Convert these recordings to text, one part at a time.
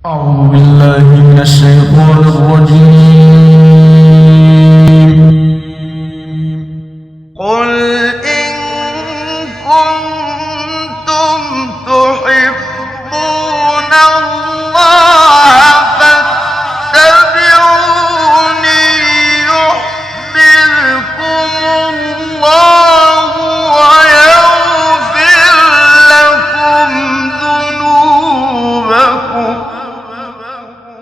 أعوذ بالله من الشيطان الرجيم. قل إن كنتم تحبون الله فاتبعوني يحببكم الله ويغفر لكم ذنوبكم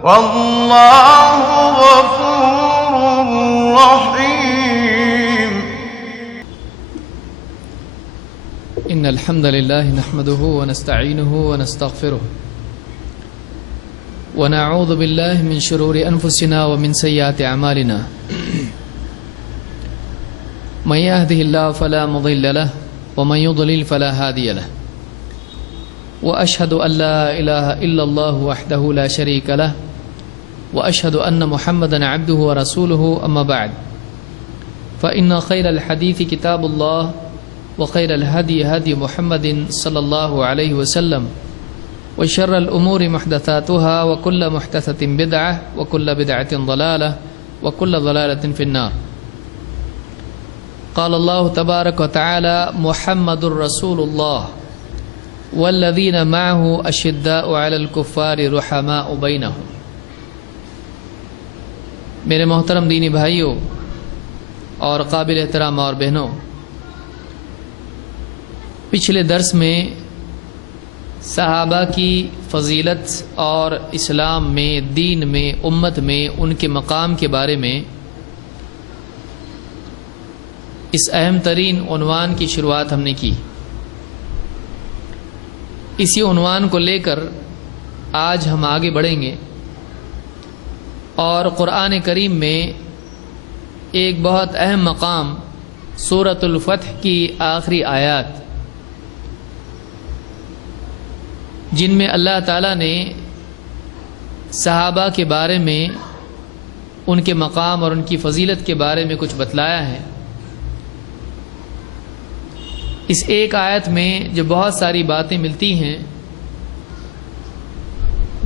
والله غفور رحيم. إن الحمد لله نحمده ونستعينه ونستغفره ونعوذ بالله من شرور أنفسنا ومن سيئات أعمالنا من يهده الله فلا مضل له ومن يضلل فلا هادي له وأشهد أن لا إله إلا الله وحده لا شريك له وأشهد أن محمدا عبده ورسوله أما بعد فإن خير الحديث كتاب الله وخير الهدي هدي محمد صلى الله عليه وسلم وشر الأمور محدثاتها وكل محدثة بدعة وكل بدعة ضلالة وكل ضلالة في النار. قال الله تبارك وتعالى محمد رسول الله والذين معه أشداء على الكفار رحماء بينهم. میرے محترم دینی بھائیوں اور قابل احترام اور بہنوں، پچھلے درس میں صحابہ کی فضیلت اور اسلام میں، دین میں، امت میں ان کے مقام کے بارے میں اس اہم ترین عنوان کی شروعات ہم نے کی. اسی عنوان کو لے کر آج ہم آگے بڑھیں گے اور قرآن کریم میں ایک بہت اہم مقام سورۃ الفتح کی آخری آیات، جن میں اللہ تعالیٰ نے صحابہ کے بارے میں، ان کے مقام اور ان کی فضیلت کے بارے میں کچھ بتلایا ہے. اس ایک آیت میں جو بہت ساری باتیں ملتی ہیں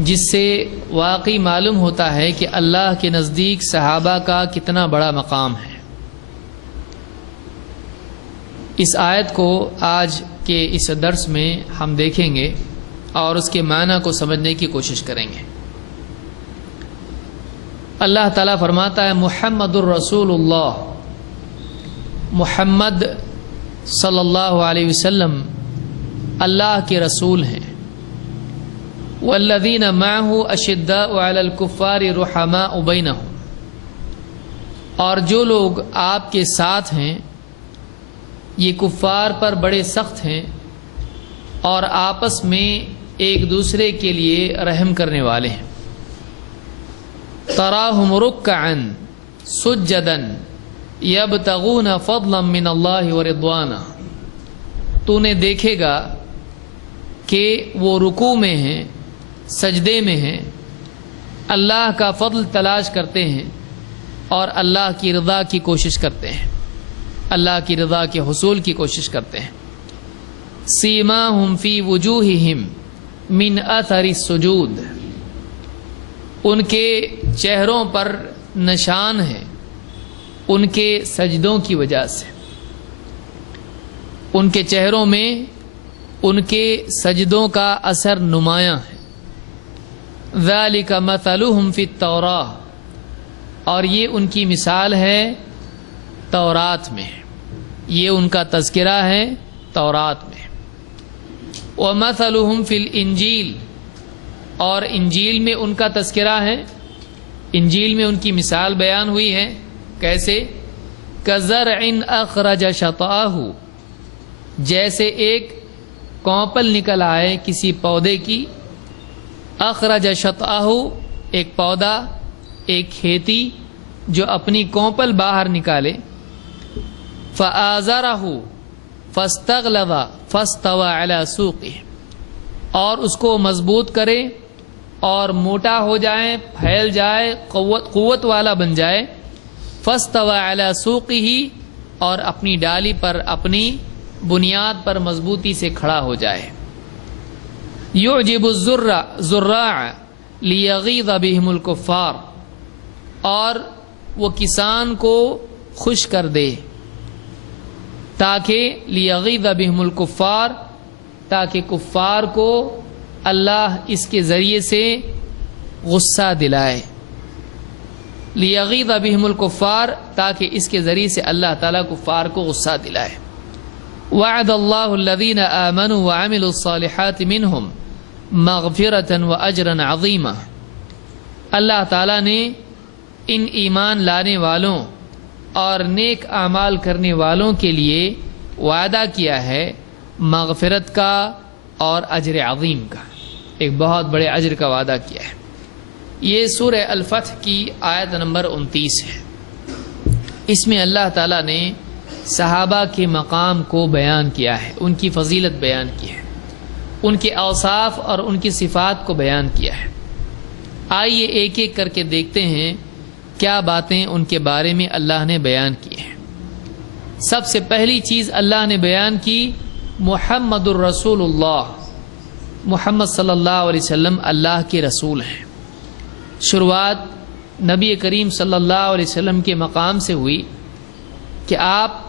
جس سے واقعی معلوم ہوتا ہے کہ اللہ کے نزدیک صحابہ کا کتنا بڑا مقام ہے. اس آیت کو آج کے اس درس میں ہم دیکھیں گے اور اس کے معنی کو سمجھنے کی کوشش کریں گے. اللہ تعالیٰ فرماتا ہے محمد الرسول اللہ، محمد صلی اللہ علیہ وسلم اللہ کے رسول ہیں. والذین معہ اشداء علی الکفار رحماء بینہم، اور جو لوگ آپ کے ساتھ ہیں یہ کفار پر بڑے سخت ہیں اور آپس میں ایک دوسرے کے لیے رحم کرنے والے ہیں. تراہم رکعا سجدا یبتغون فضلا من اللہ ورضوانا، تو نے دیکھے گا کہ وہ رکوع میں ہیں، سجدے میں ہیں، اللہ کا فضل تلاش کرتے ہیں اور اللہ کی رضا کی کوشش کرتے ہیں، اللہ کی رضا کے حصول کی کوشش کرتے ہیں. سیماہم فی وجوہہم من اثر السجود، ان کے چہروں پر نشان ہے ان کے سجدوں کی وجہ سے، ان کے چہروں میں ان کے سجدوں کا اثر نمایاں ہے. ذالک مثلہم فی التوراۃ، اور یہ ان کی مثال ہے تورات میں، یہ ان کا تذکرہ ہے تورات میں. ومثلہم فی الانجیل، اور انجیل میں ان کا تذکرہ ہے، انجیل میں ان کی مثال بیان ہوئی ہے. کیسے؟ کزرع اخرج شطأہ، جیسے ایک کونپل نکل آئے کسی پودے کی. اخرج شطأہ، ایک پودا، ایک کھیتی جو اپنی کونپل باہر نکالے. فآزرہ فاستغلظ فاستوى علی سوقہ، اور اس کو مضبوط کرے اور موٹا ہو جائے، پھیل جائے، قوت والا بن جائے. فاستوى علی سوقہ، اور اپنی ڈالی پر، اپنی بنیاد پر مضبوطی سے کھڑا ہو جائے. یعجب الزراع لیغیظ بہم الکفار، اور وہ کسان کو خوش کر دے، تاکہ لیغیظ بہم الکفار، تاکہ کفار کو اللہ اس کے ذریعے سے غصہ دلائے، لیغیظ بہم الکفار، تاکہ اس کے ذریعے سے اللہ تعالیٰ کفار کو غصہ دلائے۔ وعد اللہ الذین آمنوا وعملوا الصالحات منہم مغفرۃ واجرا عظیما، اللہ تعالیٰ نے ان ایمان لانے والوں اور نیک اعمال کرنے والوں کے لیے وعدہ کیا ہے مغفرت کا اور اجر عظیم کا، ایک بہت بڑے اجر کا وعدہ کیا ہے۔ یہ سورہ الفتح کی آیت نمبر 29 ہے۔ اس میں اللہ تعالیٰ نے صحابہ کے مقام کو بیان کیا ہے، ان کی فضیلت بیان کی ہے، ان کے اوصاف اور ان کی صفات کو بیان کیا ہے۔ آئیے ایک ایک کر کے دیکھتے ہیں کیا باتیں ان کے بارے میں اللہ نے بیان کی ہیں۔ سب سے پہلی چیز اللہ نے بیان کی محمد الرسول اللہ، محمد صلی اللہ علیہ وسلم اللہ کے رسول ہیں۔ شروعات نبی کریم صلی اللہ علیہ وسلم کے مقام سے ہوئی کہ آپ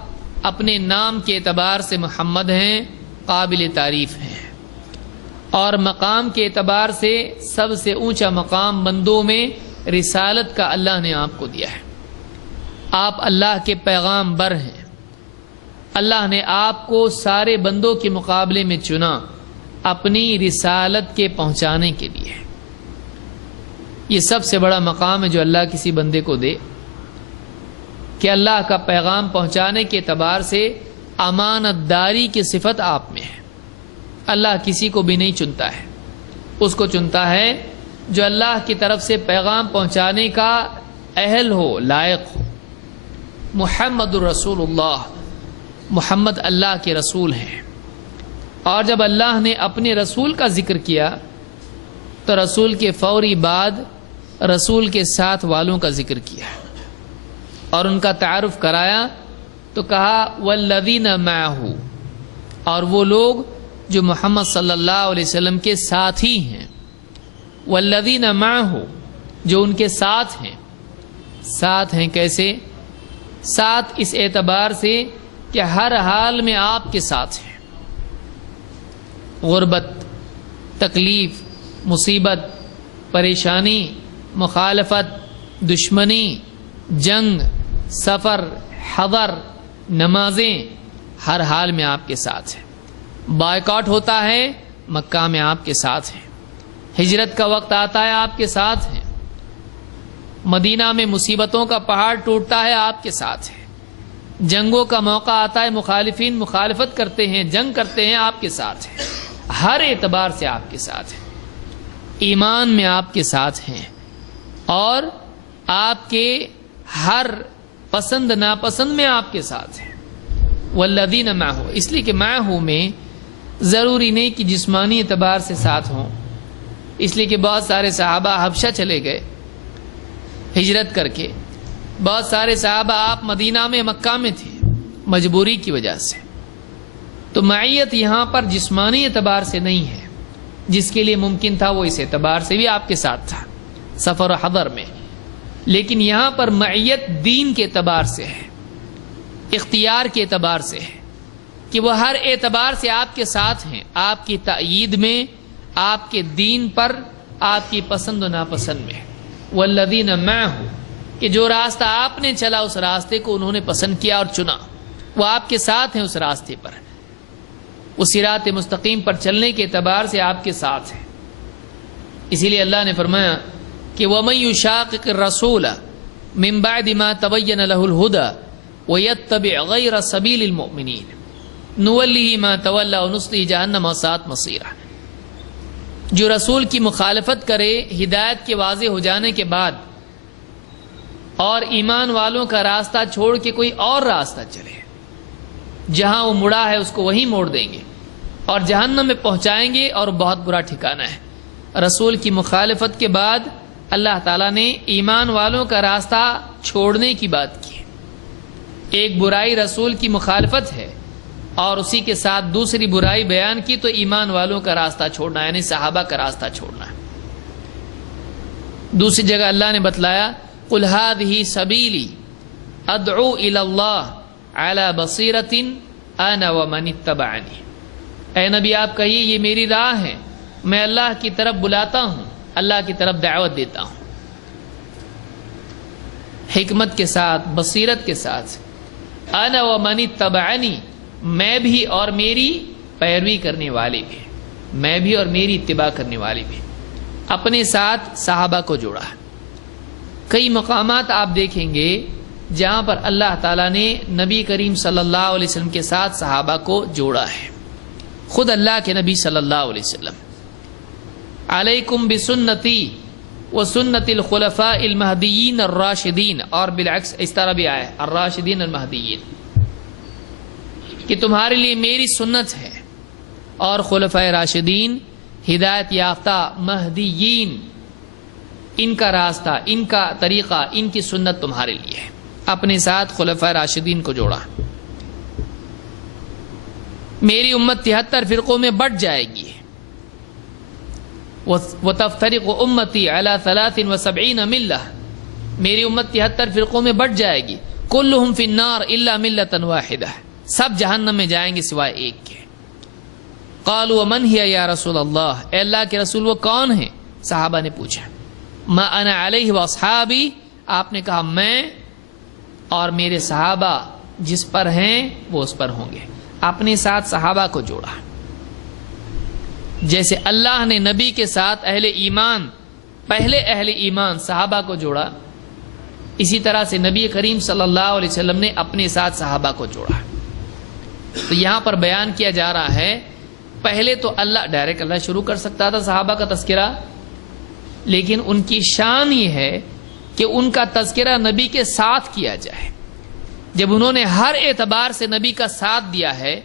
اپنے نام کے اعتبار سے محمد ہیں، قابل تعریف ہیں، اور مقام کے اعتبار سے سب سے اونچا مقام بندوں میں رسالت کا اللہ نے آپ کو دیا ہے۔ آپ اللہ کے پیغام بر ہیں، اللہ نے آپ کو سارے بندوں کے مقابلے میں چنا اپنی رسالت کے پہنچانے کے لیے۔ یہ سب سے بڑا مقام ہے جو اللہ کسی بندے کو دے کہ اللہ کا پیغام پہنچانے کے اعتبار سے امانت داری کی صفت آپ میں ہے۔ اللہ کسی کو بھی نہیں چنتا ہے، اس کو چنتا ہے جو اللہ کی طرف سے پیغام پہنچانے کا اہل ہو، لائق ہو۔ محمد الرسول اللہ، محمد اللہ کے رسول ہیں۔ اور جب اللہ نے اپنے رسول کا ذکر کیا تو رسول کے فوری بعد رسول کے ساتھ والوں کا ذکر کیا اور ان کا تعارف کرایا، تو کہا والذین معہ، اور وہ لوگ جو محمد صلی اللہ علیہ وسلم کے ساتھی ہیں، والذین معہ، جو ان کے ساتھ ہیں۔ ساتھ ہیں کیسے؟ ساتھ اس اعتبار سے کہ ہر حال میں آپ کے ساتھ ہیں، غربت، تکلیف، مصیبت، پریشانی، مخالفت، دشمنی، جنگ، سفر، حضر، نمازیں، ہر حال میں آپ کے ساتھ ہیں۔ بائیکاٹ ہوتا ہے، مکہ میں آپ کے ساتھ ہیں۔ ہجرت کا وقت آتا ہے، آپ کے ساتھ ہیں۔ مدینہ میں مصیبتوں کا پہاڑ ٹوٹتا ہے، آپ کے ساتھ ہیں۔ جنگوں کا موقع آتا ہے، مخالفین مخالفت کرتے ہیں، جنگ کرتے ہیں، آپ کے ساتھ ہیں۔ ہر اعتبار سے آپ کے ساتھ ہیں۔ ایمان میں آپ کے ساتھ ہیں اور آپ کے ہر پسند ناپسند میں آپ کے ساتھ ہیں۔ والذین معہ، اس لیے کہ معہ میں ضروری نہیں کہ جسمانی اعتبار سے ساتھ ہوں، اس لیے کہ بہت سارے صحابہ حبشہ چلے گئے ہجرت کر کے، بہت سارے صحابہ آپ مدینہ میں، مکہ میں تھے مجبوری کی وجہ سے۔ تو معیت یہاں پر جسمانی اعتبار سے نہیں ہے، جس کے لیے ممکن تھا وہ اس اعتبار سے بھی آپ کے ساتھ تھا سفر و حضر میں، لیکن یہاں پر معیت دین کے اعتبار سے ہے، اختیار کے اعتبار سے ہے کہ وہ ہر اعتبار سے آپ کے ساتھ ہیں، آپ کی تائید میں، آپ کے دین پر، آپ کی پسند و ناپسند میں۔ والذین معہ، کہ جو راستہ آپ نے چلا اس راستے کو انہوں نے پسند کیا اور چنا، وہ آپ کے ساتھ ہیں اس راستے پر، وہ صراط مستقیم پر چلنے کے اعتبار سے آپ کے ساتھ ہیں۔ اسی لیے اللہ نے فرمایا کہ وَمَن يُشَاقِقِ الرَّسُولَ مِن بَعْدِ مَا تَبَيَّنَ لَهُ الْهُدَى وَيَتَّبِعْ غَيْرَ سَبِيلِ الْمُؤْمِنِينَ نُوَلِّهِ مَا تَوَلَّىٰ وَنُصْلِهِ جَهَنَّمَ وَسَاءَتْ مَصِيرًا، جو رسول کی مخالفت کرے ہدایت کے واضح ہو جانے کے بعد اور ایمان والوں کا راستہ چھوڑ کے کوئی اور راستہ چلے، جہاں وہ مڑا ہے اس کو وہیں موڑ دیں گے اور جہنم میں پہنچائیں گے، اور بہت برا ٹھکانہ ہے۔ رسول کی مخالفت کے بعد اللہ تعالیٰ نے ایمان والوں کا راستہ چھوڑنے کی بات کی۔ ایک برائی رسول کی مخالفت ہے اور اسی کے ساتھ دوسری برائی بیان کی تو ایمان والوں کا راستہ چھوڑنا، یعنی صحابہ کا راستہ چھوڑنا ہے۔ دوسری جگہ اللہ نے بتلایا قل هذه سبیلی ادعو الی اللہ علی بصیرۃ انا ومن اتبعنی، اے نبی آپ کہیے یہ میری راہ ہے، میں اللہ کی طرف بلاتا ہوں، اللہ کی طرف دعوت دیتا ہوں، حکمت کے ساتھ، بصیرت کے ساتھ، انا ومن اتبعنی، میں بھی اور میری پیروی کرنے والے بھی، میں بھی اور میری اتباع کرنے والے بھی، اپنے ساتھ صحابہ کو جوڑا۔ کئی مقامات آپ دیکھیں گے جہاں پر اللہ تعالیٰ نے نبی کریم صلی اللہ علیہ وسلم کے ساتھ صحابہ کو جوڑا ہے۔ خود اللہ کے نبی صلی اللہ علیہ وسلم علیکم بسنتی وسنت الخلفاء المہدیین الراشدین، اور بالعکس اس طرح بھی آیا الراشدین المہدیین، کہ تمہارے لیے میری سنت ہے اور خلفاء راشدین ہدایت یافتہ مہدیین، ان کا راستہ، ان کا طریقہ، ان کی سنت تمہارے لیے ہے۔ اپنے ساتھ خلفاء راشدین کو جوڑا۔ میری امت 73 فرقوں میں بٹ جائے گی، وَتَفْتَرِقُ أُمَّتِي عَلَى 73 مِلَّةٍ، میری امت 73 فرقوں میں بٹ جائے گی، كُلُّهُمْ فِي النَّارِ إِلَّا مِلَّةً وَاحِدَةً، سب جہنم میں جائیں گے سوائے ایک کے۔ قالوا ومن هي یا رسول اللہ، اے اللہ کے رسول وہ کون ہیں؟ صحابہ نے پوچھا۔ ما انا علیہ واصحابی، آپ نے کہا میں اور میرے صحابہ جس پر ہیں وہ اس پر ہوں گے۔ اپنے ساتھ صحابہ کو جوڑا، جیسے اللہ نے نبی کے ساتھ اہل ایمان، پہلے اہل ایمان صحابہ کو جوڑا، اسی طرح سے نبی کریم صلی اللہ علیہ وسلم نے اپنے ساتھ صحابہ کو جوڑا۔ تو یہاں پر بیان کیا جا رہا ہے پہلے تو اللہ ڈائریکٹ اللہ شروع کر سکتا تھا صحابہ کا تذکرہ، لیکن ان کی شان یہ ہے کہ ان کا تذکرہ نبی کے ساتھ کیا جائے۔ جب انہوں نے ہر اعتبار سے نبی کا ساتھ دیا ہے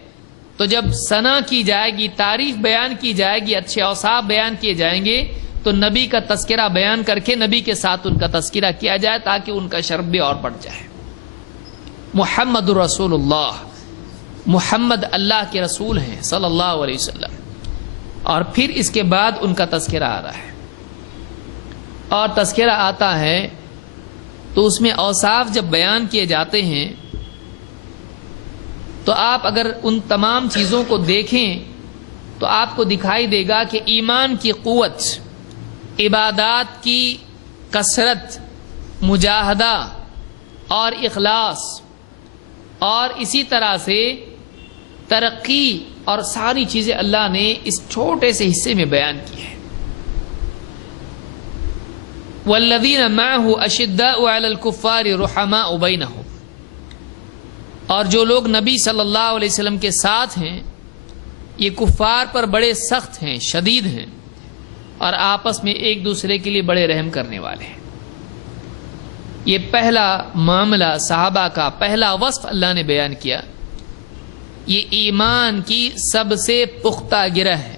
تو جب ثنا کی جائے گی، تعریف بیان کی جائے گی، اچھے اوصاف بیان کیے جائیں گے تو نبی کا تذکرہ بیان کر کے نبی کے ساتھ ان کا تذکرہ کیا جائے تاکہ ان کا شرف بھی اور بڑھ جائے۔ محمد رسول اللہ، محمد اللہ کے رسول ہیں صلی اللہ علیہ وسلم، اور پھر اس کے بعد ان کا تذکرہ آ رہا ہے، اور تذکرہ آتا ہے تو اس میں اوصاف جب بیان کیے جاتے ہیں تو آپ اگر ان تمام چیزوں کو دیکھیں تو آپ کو دکھائی دے گا کہ ایمان کی قوت، عبادات کی کثرت، مجاہدہ اور اخلاص، اور اسی طرح سے ترقی اور ساری چیزیں اللہ نے اس چھوٹے سے حصے میں بیان کی ہے۔ والذین معه اشداء علی الکفار رحماء بینہم، اور جو لوگ نبی صلی اللہ علیہ وسلم کے ساتھ ہیں یہ کفار پر بڑے سخت ہیں، شدید ہیں، اور آپس میں ایک دوسرے کے لیے بڑے رحم کرنے والے ہیں۔ یہ پہلا معاملہ صحابہ کا، پہلا وصف اللہ نے بیان کیا، یہ ایمان کی سب سے پختہ گرہ ہے۔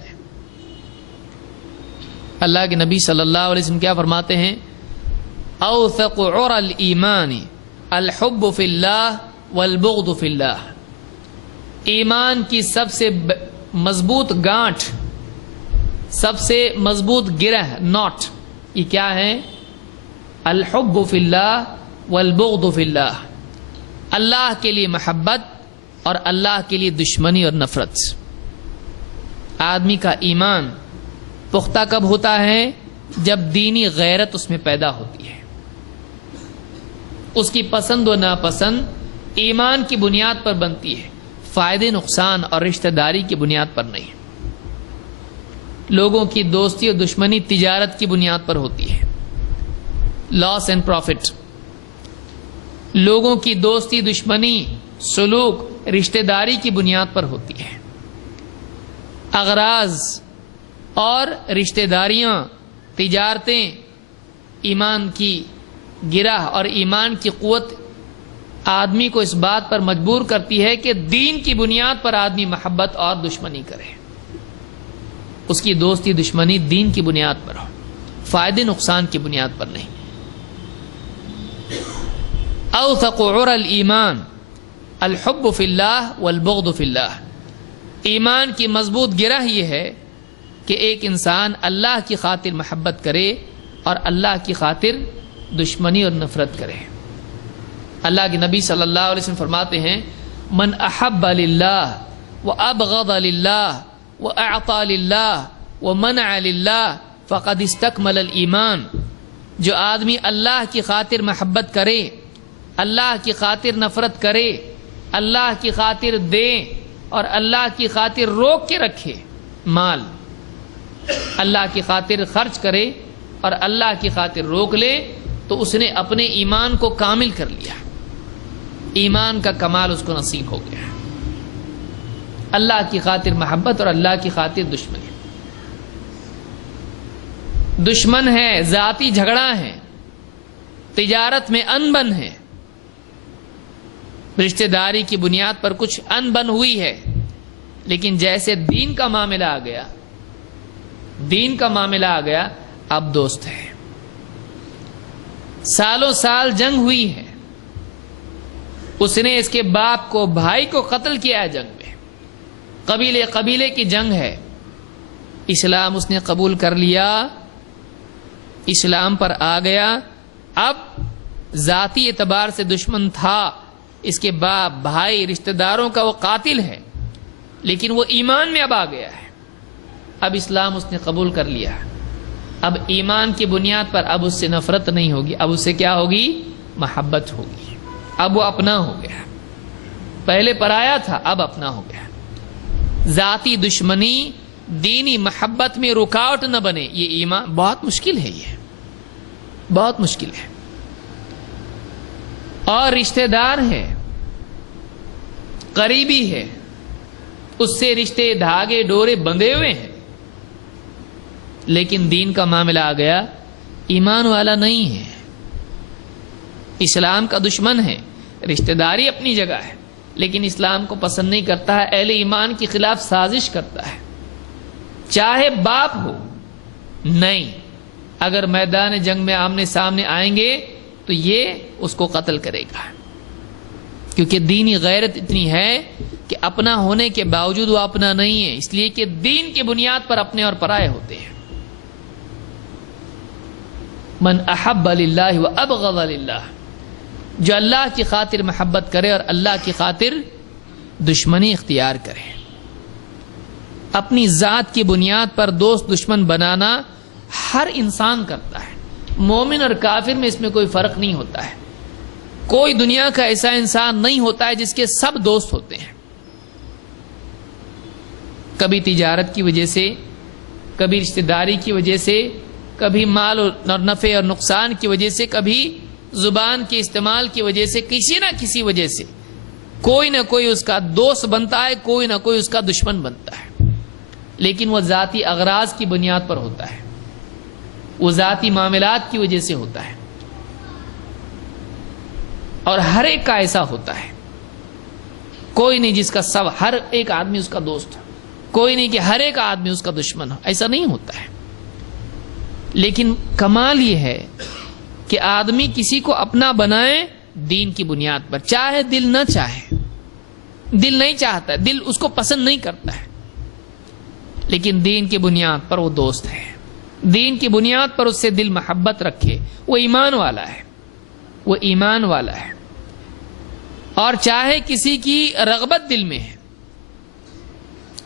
اللہ کے نبی صلی اللہ علیہ وسلم کیا فرماتے ہیں؟ اوثق عرى الایمان الحب فی اللہ والبغض فی اللہ، ایمان کی سب سے مضبوط گانٹھ، سب سے مضبوط گرہ، نوٹ، یہ کیا ہے؟ الحب فی اللہ والبغض فی اللہ، اللہ کے لیے محبت اور اللہ کے لیے دشمنی اور نفرت۔ آدمی کا ایمان پختہ کب ہوتا ہے؟ جب دینی غیرت اس میں پیدا ہوتی ہے، اس کی پسند و ناپسند ایمان کی بنیاد پر بنتی ہے، فائدے نقصان اور رشتہ داری کی بنیاد پر نہیں۔ لوگوں کی دوستی اور دشمنی تجارت کی بنیاد پر ہوتی ہے، لاس اینڈ پروفٹ۔ لوگوں کی دوستی، دشمنی، سلوک رشتہ داری کی بنیاد پر ہوتی ہے۔ اغراض اور رشتہ داریاں، تجارتیں ایمان کی گرہ اور ایمان کی قوت آدمی کو اس بات پر مجبور کرتی ہے کہ دین کی بنیاد پر آدمی محبت اور دشمنی کرے، اس کی دوستی دشمنی دین کی بنیاد پر ہو، فائدے نقصان کی بنیاد پر نہیں۔ اوثق عرى الایمان الحب فی اللہ والبغض فی اللہ، ایمان کی مضبوط گرہ یہ ہے کہ ایک انسان اللہ کی خاطر محبت کرے اور اللہ کی خاطر دشمنی اور نفرت کرے۔ اللہ کے نبی صلی اللہ علیہ وسلم فرماتے ہیں من احب للہ وابغض للہ واعطى للہ ومنع للہ فقد استکمل الایمان۔ جو آدمی اللہ کی خاطر محبت کرے، اللہ کی خاطر نفرت کرے، اللہ کی خاطر دے اور اللہ کی خاطر روک کے رکھے، مال اللہ کی خاطر خرچ کرے اور اللہ کی خاطر روک لے، تو اس نے اپنے ایمان کو کامل کر لیا، ایمان کا کمال اس کو نصیب ہو گیا۔ اللہ کی خاطر محبت اور اللہ کی خاطر دشمنی۔ دشمن ہے، ذاتی جھگڑا ہے، تجارت میں انبن ہے، رشتہ داری کی بنیاد پر کچھ انبن ہوئی ہے، لیکن جیسے دین کا معاملہ آ گیا، دین کا معاملہ آ گیا، اب دوست ہے۔ سالوں سال جنگ ہوئی ہے، اس نے اس کے باپ کو، بھائی کو قتل کیا ہے جنگ میں، قبیلے قبیلے کی جنگ ہے، اسلام اس نے قبول کر لیا، اسلام پر آ گیا، اب ذاتی اعتبار سے دشمن تھا، اس کے باپ بھائی رشتہ داروں کا وہ قاتل ہے، لیکن وہ ایمان میں اب آ گیا ہے، اب اسلام اس نے قبول کر لیا، اب ایمان کی بنیاد پر اب اس سے نفرت نہیں ہوگی، اب اس سے کیا ہوگی؟ محبت ہوگی، اب وہ اپنا ہو گیا، پہلے پرایا تھا اب اپنا ہو گیا۔ ذاتی دشمنی دینی محبت میں رکاوٹ نہ بنے، یہ ایمان بہت مشکل ہے، یہ بہت مشکل ہے۔ اور رشتہ دار ہے، قریبی ہے، اس سے رشتے دھاگے ڈورے بندھے ہوئے ہیں، لیکن دین کا معاملہ آ گیا، ایمان والا نہیں ہے، اسلام کا دشمن ہے، رشتہ داری اپنی جگہ ہے، لیکن اسلام کو پسند نہیں کرتا ہے، اہل ایمان کے خلاف سازش کرتا ہے، چاہے باپ ہو، نہیں، اگر میدان جنگ میں آمنے سامنے آئیں گے تو یہ اس کو قتل کرے گا، کیونکہ دینی غیرت اتنی ہے کہ اپنا ہونے کے باوجود وہ اپنا نہیں ہے، اس لیے کہ دین کی بنیاد پر اپنے اور پرائے ہوتے ہیں۔ من احب للہ وابغض للہ، جو اللہ کی خاطر محبت کرے اور اللہ کی خاطر دشمنی اختیار کرے۔ اپنی ذات کی بنیاد پر دوست دشمن بنانا ہر انسان کرتا ہے، مومن اور کافر میں اس میں کوئی فرق نہیں ہوتا ہے، کوئی دنیا کا ایسا انسان نہیں ہوتا ہے جس کے سب دوست ہوتے ہیں، کبھی تجارت کی وجہ سے، کبھی رشتہ داری کی وجہ سے، کبھی مال اور نفع اور نقصان کی وجہ سے، کبھی زبان کے استعمال کی وجہ سے، کسی نہ کسی وجہ سے کوئی نہ کوئی اس کا دوست بنتا ہے، کوئی نہ کوئی اس کا دشمن بنتا ہے، لیکن وہ ذاتی اغراض کی بنیاد پر ہوتا ہے، وہ ذاتی معاملات کی وجہ سے ہوتا ہے، اور ہر ایک کا ایسا ہوتا ہے، کوئی نہیں جس کا سب ہر ایک آدمی اس کا دوست ہو، کوئی نہیں کہ ہر ایک آدمی اس کا دشمن ہو، ایسا نہیں ہوتا ہے۔ لیکن کمال یہ ہے کہ آدمی کسی کو اپنا بنائے دین کی بنیاد پر، چاہے دل نہ چاہے، دل نہیں چاہتا، دل اس کو پسند نہیں کرتا ہے، لیکن دین کی بنیاد پر وہ دوست ہے، دین کی بنیاد پر اس سے دل محبت رکھے، وہ ایمان والا ہے، وہ ایمان والا ہے، اور چاہے کسی کی رغبت دل میں ہے،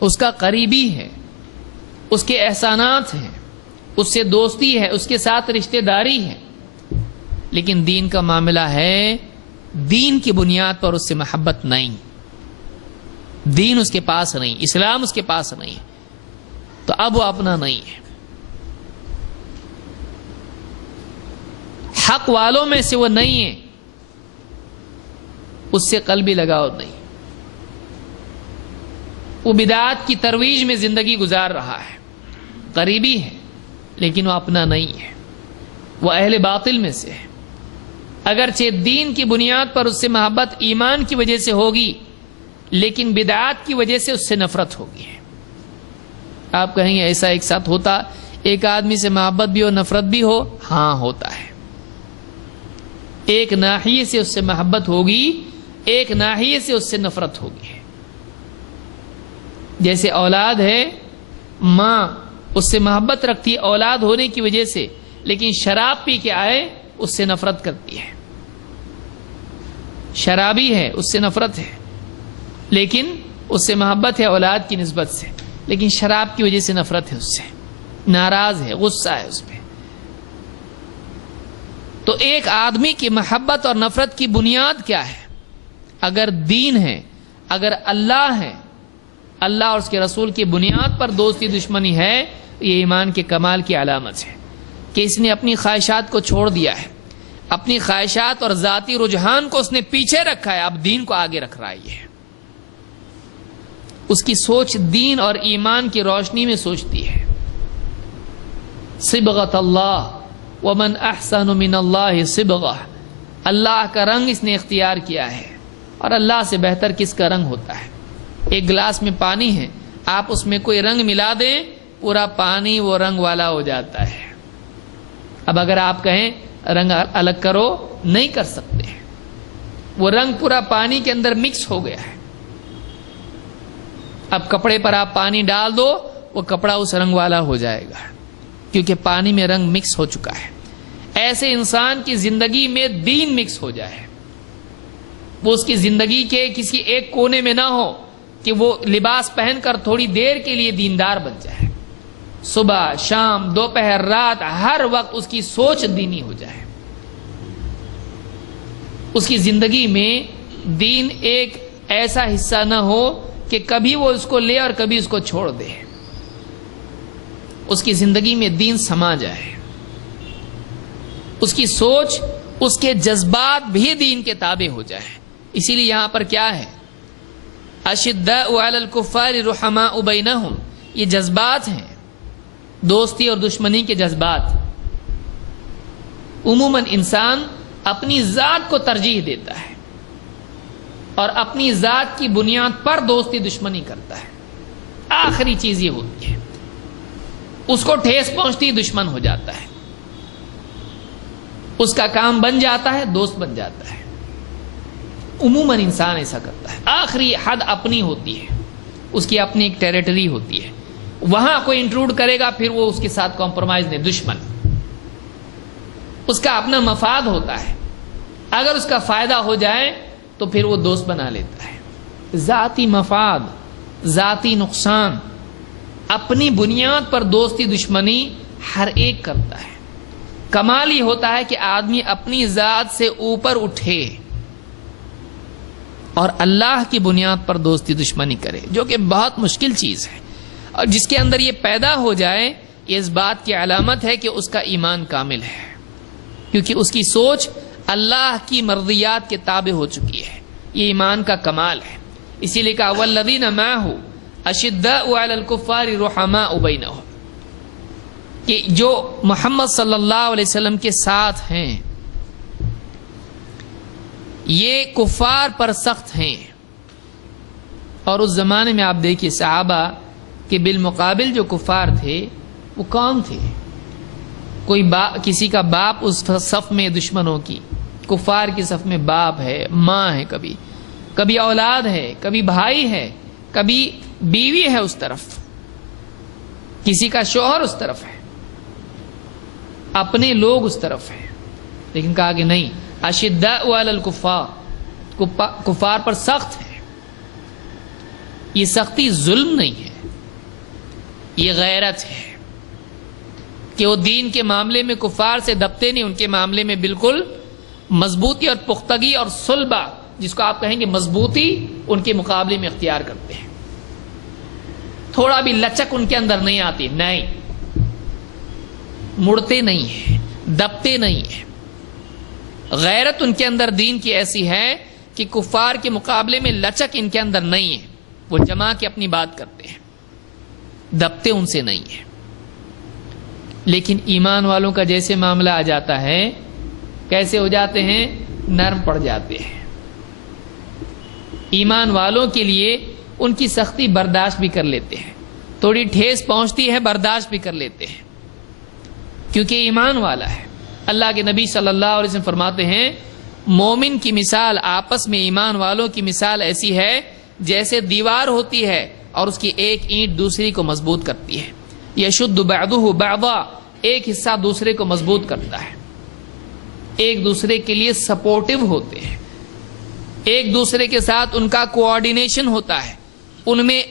اس کا قریبی ہے، اس کے احسانات ہیں، اس سے دوستی ہے، اس کے ساتھ رشتہ داری ہے، لیکن دین کا معاملہ ہے، دین کی بنیاد پر اس سے محبت نہیں، دین اس کے پاس نہیں، اسلام اس کے پاس نہیں، تو اب وہ اپنا نہیں ہے۔ حق والوں میں سے وہ نہیں ہے، اس سے قلبی لگاؤ نہیں، وہ بدعات کی ترویج میں زندگی گزار رہا ہے، قریبی ہے لیکن وہ اپنا نہیں ہے، وہ اہل باطل میں سے ہے، اگرچہ دین کی بنیاد پر اس سے محبت ایمان کی وجہ سے ہوگی، لیکن بدعات کی وجہ سے اس سے نفرت ہوگی۔ آپ کہیں گے ایسا ایک ساتھ ہوتا، ایک آدمی سے محبت بھی ہو نفرت بھی ہو؟ ہاں ہوتا ہے، ایک ناحیے سے اس سے محبت ہوگی، ایک ناحیے سے اس سے نفرت ہوگی۔ جیسے اولاد ہے، ماں اس سے محبت رکھتی ہے اولاد ہونے کی وجہ سے، لیکن شراب پی کے آئے اس سے نفرت کرتی ہے. شرابی ہے اس سے نفرت ہے، لیکن اس سے محبت ہے اولاد کی نسبت سے، لیکن شراب کی وجہ سے نفرت ہے، اس سے ناراض ہے، غصہ ہے اس پہ. تو ایک آدمی کی محبت اور نفرت کی بنیاد کیا ہے؟ اگر دین ہے، اگر اللہ ہے، اللہ اور اس کے رسول کی بنیاد پر دوستی دشمنی ہے، یہ ایمان کے کمال کی علامت ہے کہ اس نے اپنی خواہشات کو چھوڑ دیا ہے، اپنی خواہشات اور ذاتی رجحان کو اس نے پیچھے رکھا ہے، اب دین کو آگے رکھ رہا ہے. یہ اس کی سوچ دین اور ایمان کی روشنی میں سوچتی ہے. صبغۃ اللہ ومن احسن من اللہ صبغہ، اللہ کا رنگ اس نے اختیار کیا ہے، اور اللہ سے بہتر کس کا رنگ ہوتا ہے؟ ایک گلاس میں پانی ہے، آپ اس میں کوئی رنگ ملا دیں پورا پانی وہ رنگ والا ہو جاتا ہے. اب اگر آپ کہیں رنگ الگ کرو، نہیں کر سکتے، وہ رنگ پورا پانی کے اندر مکس ہو گیا ہے. اب کپڑے پر آپ پانی ڈال دو، وہ کپڑا اس رنگ والا ہو جائے گا، کیونکہ پانی میں رنگ مکس ہو چکا ہے. ایسے انسان کی زندگی میں دین مکس ہو جائے، وہ اس کی زندگی کے کسی ایک کونے میں نہ ہو کہ وہ لباس پہن کر تھوڑی دیر کے لیے دیندار بن جائے، صبح شام دوپہر رات ہر وقت اس کی سوچ دینی ہو جائے. اس کی زندگی میں دین ایک ایسا حصہ نہ ہو کہ کبھی وہ اس کو لے اور کبھی اس کو چھوڑ دے. اس کی زندگی میں دین سما جائے، اس کی سوچ، اس کے جذبات بھی دین کے تابع ہو جائے. اسی لیے یہاں پر کیا ہے؟ اشداء علی الکفار رحماء بینہم، یہ جذبات ہیں، دوستی اور دشمنی کے جذبات. عموماً انسان اپنی ذات کو ترجیح دیتا ہے اور اپنی ذات کی بنیاد پر دوستی دشمنی کرتا ہے. آخری چیز یہ ہوتی ہے، اس کو ٹھیس پہنچتی دشمن ہو جاتا ہے، اس کا کام بن جاتا ہے، دوست بن جاتا ہے. عموماً انسان ایسا کرتا ہے. آخری حد اپنی ہوتی ہے، اس کی اپنی ایک ٹیریٹری ہوتی ہے، وہاں کوئی انٹروڈ کرے گا پھر وہ اس کے ساتھ کمپرومائز نہیں، دشمن. اس کا اپنا مفاد ہوتا ہے، اگر اس کا فائدہ ہو جائے تو پھر وہ دوست بنا لیتا ہے. ذاتی مفاد، ذاتی نقصان، اپنی بنیاد پر دوستی دشمنی ہر ایک کرتا ہے. کمال یہ ہوتا ہے کہ آدمی اپنی ذات سے اوپر اٹھے اور اللہ کی بنیاد پر دوستی دشمنی کرے، جو کہ بہت مشکل چیز ہے. اور جس کے اندر یہ پیدا ہو جائے، یہ اس بات کی علامت ہے کہ اس کا ایمان کامل ہے، کیونکہ اس کی سوچ اللہ کی مرضیات کے تابع ہو چکی ہے. یہ ایمان کا کمال ہے. اسی لیے کہا والذین معہ اشداء علی الکفار رحماء بینہم، کہ جو محمد صلی اللہ علیہ وسلم کے ساتھ ہیں یہ کفار پر سخت ہیں. اور اس زمانے میں آپ دیکھیے صحابہ کہ بالمقابل جو کفار تھے وہ کون تھے؟ کوئی کسی کا باپ اس صف میں دشمنوں کی، کفار کی صف میں باپ ہے، ماں ہے، کبھی اولاد ہے، کبھی بھائی ہے، کبھی بیوی ہے اس طرف، کسی کا شوہر اس طرف ہے، اپنے لوگ اس طرف ہیں. لیکن کہا کہ نہیں، اشداء علی الکفار، کفار پر سخت ہے. یہ سختی ظلم نہیں ہے، یہ غیرت ہے کہ وہ دین کے معاملے میں کفار سے دبتے نہیں، ان کے معاملے میں بالکل مضبوطی اور پختگی اور صلبہ، جس کو آپ کہیں گے مضبوطی، ان کے مقابلے میں اختیار کرتے ہیں. تھوڑا بھی لچک ان کے اندر نہیں آتی، نہیں، مڑتے نہیں ہیں، دبتے نہیں ہیں. غیرت ان کے اندر دین کی ایسی ہے کہ کفار کے مقابلے میں لچک ان کے اندر نہیں ہے، وہ جما کے اپنی بات کرتے ہیں، دبتے ان سے نہیں ہیں. لیکن ایمان والوں کا جیسے معاملہ آ جاتا ہے، کیسے ہو جاتے ہیں؟ نرم پڑ جاتے ہیں. ایمان والوں کے لیے ان کی سختی برداشت بھی کر لیتے ہیں، تھوڑی ٹھیس پہنچتی ہے برداشت بھی کر لیتے ہیں، کیونکہ ایمان والا ہے. اللہ کے نبی صلی اللہ علیہ وسلم فرماتے ہیں مومن کی مثال آپس میں ایمان والوں کی مثال ایسی ہے جیسے دیوار ہوتی ہے اور اس کی ایک اینٹ دوسری کو مضبوط کرتی ہے. یشد بعضہ بعضا ایک حصہ دوسرے کو مضبوط کرتا ہے، ایک دوسرے کے لیے سپورٹو ہوتے ہیں، ایک دوسرے کے ساتھ ان کا کوآرڈینیشن ہوتا ہے، ان میں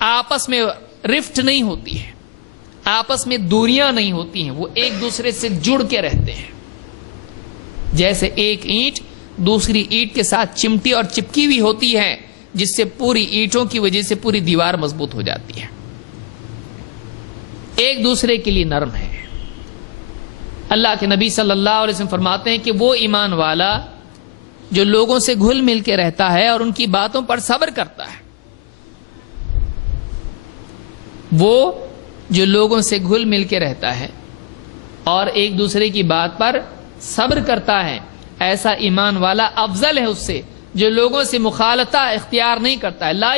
آپس میں رفٹ نہیں ہوتی ہے، آپس میں دوریاں نہیں ہوتی ہیں، وہ ایک دوسرے سے جڑ کے رہتے ہیں. جیسے ایک اینٹ دوسری اینٹ کے ساتھ چمٹی اور چپکی ہوئی ہوتی ہے، جس سے پوری اینٹوں کی وجہ سے پوری دیوار مضبوط ہو جاتی ہے. ایک دوسرے کے لیے نرم ہے. اللہ کے نبی صلی اللہ علیہ وسلم فرماتے ہیں کہ وہ ایمان والا جو لوگوں سے گھل مل کے رہتا ہے اور ان کی باتوں پر صبر کرتا ہے، وہ جو لوگوں سے گھل مل کے رہتا ہے اور ایک دوسرے کی بات پر صبر کرتا ہے، ایسا ایمان والا افضل ہے اس سے جو لوگوں سے مخالطہ اختیار نہیں کرتا ہے. لا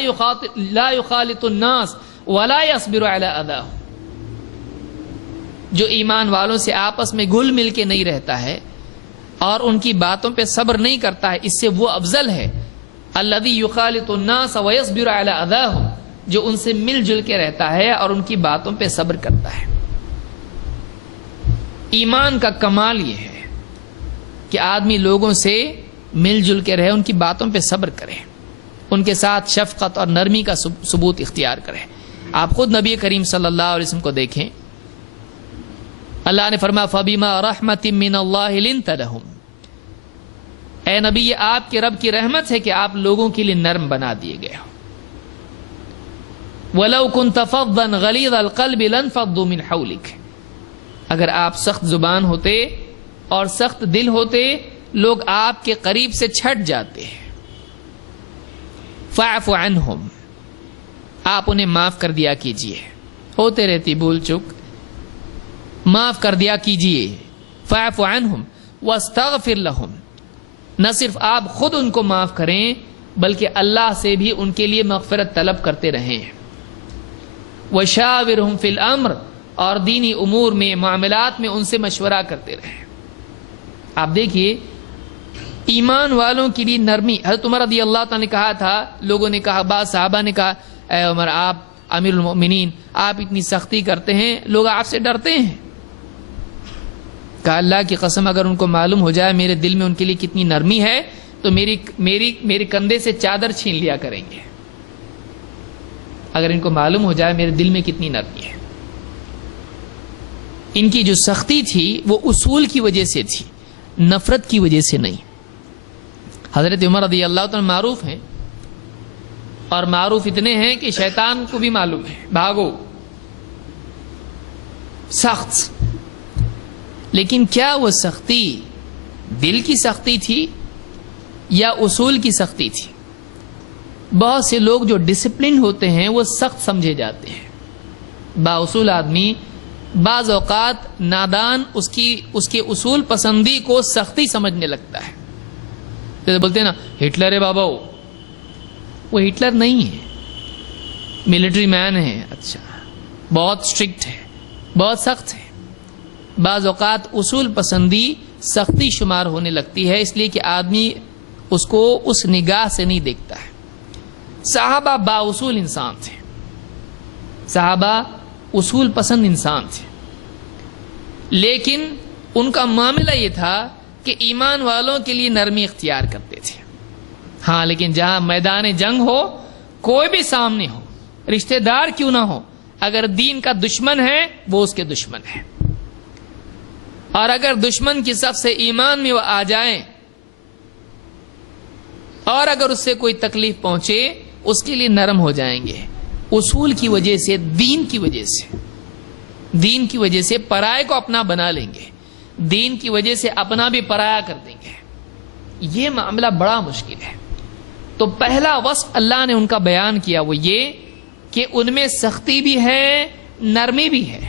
یخالط الناس ولا یصبر علی اذاہم. جو ایمان والوں سے آپس میں گھل مل کے نہیں رہتا ہے اور ان کی باتوں پہ صبر نہیں کرتا ہے، اس سے وہ افضل ہے. الذی یخالط الناس ویصبر علی اذاہم، جو ان سے مل جل کے رہتا ہے اور ان کی باتوں پہ صبر کرتا ہے. ایمان کا کمال یہ ہے کہ آدمی لوگوں سے مل جل کے رہے، ان کی باتوں پہ صبر کرے، ان کے ساتھ شفقت اور نرمی کا ثبوت اختیار کرے. آپ خود نبی کریم صلی اللہ علیہ وسلم کو دیکھیں، اللہ نے فرمایا فَبِمَا رَحْمَةٍ مِّنَ اللَّهِ لِنْتَ لَهُمْ. اے نبی، یہ آپ کے رب کی رحمت ہے کہ آپ لوگوں کے لیے نرم بنا دیے گئے ہو. وَلَوْ كُنْتَ فَظًّا غَلِيظَ الْقَلْبِ لَانفَضُّوا مِنْ حَوْلِكَ. اگر آپ سخت زبان ہوتے اور سخت دل ہوتے، لوگ آپ کے قریب سے چھٹ جاتے. فَاعْفُ عَنْهُمْ. آپ انہیں معاف کر دیا کیجئے، ہوتے رہتی بھول چک، معاف کر دیا کیجئے. فَاعْفُ عَنْهُمْ وَاسْتَغْفِرْ لَهُمْ. نہ صرف آپ خود ان کو معاف کریں بلکہ اللہ سے بھی ان کے لیے مغفرت طلب کرتے رہیں. وَشَاوِرْهُمْ فِي الْأَمْرِ. اور دینی امور میں، معاملات میں ان سے مشورہ کرتے رہیں. آپ دیکھیے ایمان والوں کے لیے نرمی. حضرت عمر رضی اللہ تعالیٰ نے کہا تھا، لوگوں نے کہا، بعض صحابہ نے کہا، اے عمر، آپ امیر المؤمنین، آپ اتنی سختی کرتے ہیں، لوگ آپ سے ڈرتے ہیں. کہا اللہ کی قسم، اگر ان کو معلوم ہو جائے میرے دل میں ان کے لیے کتنی نرمی ہے تو میری کندھے سے چادر چھین لیا کریں گے. اگر ان کو معلوم ہو جائے میرے دل میں کتنی نرمی ہے. ان کی جو سختی تھی وہ اصول کی وجہ سے تھی، نفرت کی وجہ سے نہیں. حضرت عمر رضی اللہ تعالیٰ معروف ہیں، اور معروف اتنے ہیں کہ شیطان کو بھی معلوم ہے، بھاگو. سخت. لیکن کیا وہ سختی دل کی سختی تھی یا اصول کی سختی تھی؟ بہت سے لوگ جو ڈسپلن ہوتے ہیں وہ سخت سمجھے جاتے ہیں. بااصول آدمی بعض اوقات نادان اس کے اصول پسندی کو سختی سمجھنے لگتا ہے. جیسے بولتے ہیں نا، ہٹلر ہے بابا، وہ ہٹلر نہیں ہے، ملٹری مین ہے. اچھا، بہت اسٹرکٹ ہے، بہت سخت ہے. بعض اوقات اصول پسندی سختی شمار ہونے لگتی ہے، اس لیے کہ آدمی اس کو اس نگاہ سے نہیں دیکھتا ہے. صحابہ بااصول انسان تھے، صحابہ اصول پسند انسان تھے، لیکن ان کا معاملہ یہ تھا کہ ایمان والوں کے لیے نرمی اختیار کرتے تھے. ہاں، لیکن جہاں میدان جنگ ہو، کوئی بھی سامنے ہو، رشتہ دار کیوں نہ ہو، اگر دین کا دشمن ہے وہ اس کے دشمن ہے. اور اگر دشمن کی صف سے ایمان میں وہ آ جائیں اور اگر اس سے کوئی تکلیف پہنچے، اس کے لیے نرم ہو جائیں گے. اصول کی وجہ سے، دین کی وجہ سے پرائے کو اپنا بنا لیں گے، دین کی وجہ سے اپنا بھی پرایا کر دیں گے. یہ معاملہ بڑا مشکل ہے. تو پہلا وصف اللہ نے ان کا بیان کیا وہ یہ کہ ان میں سختی بھی ہے، نرمی بھی ہے.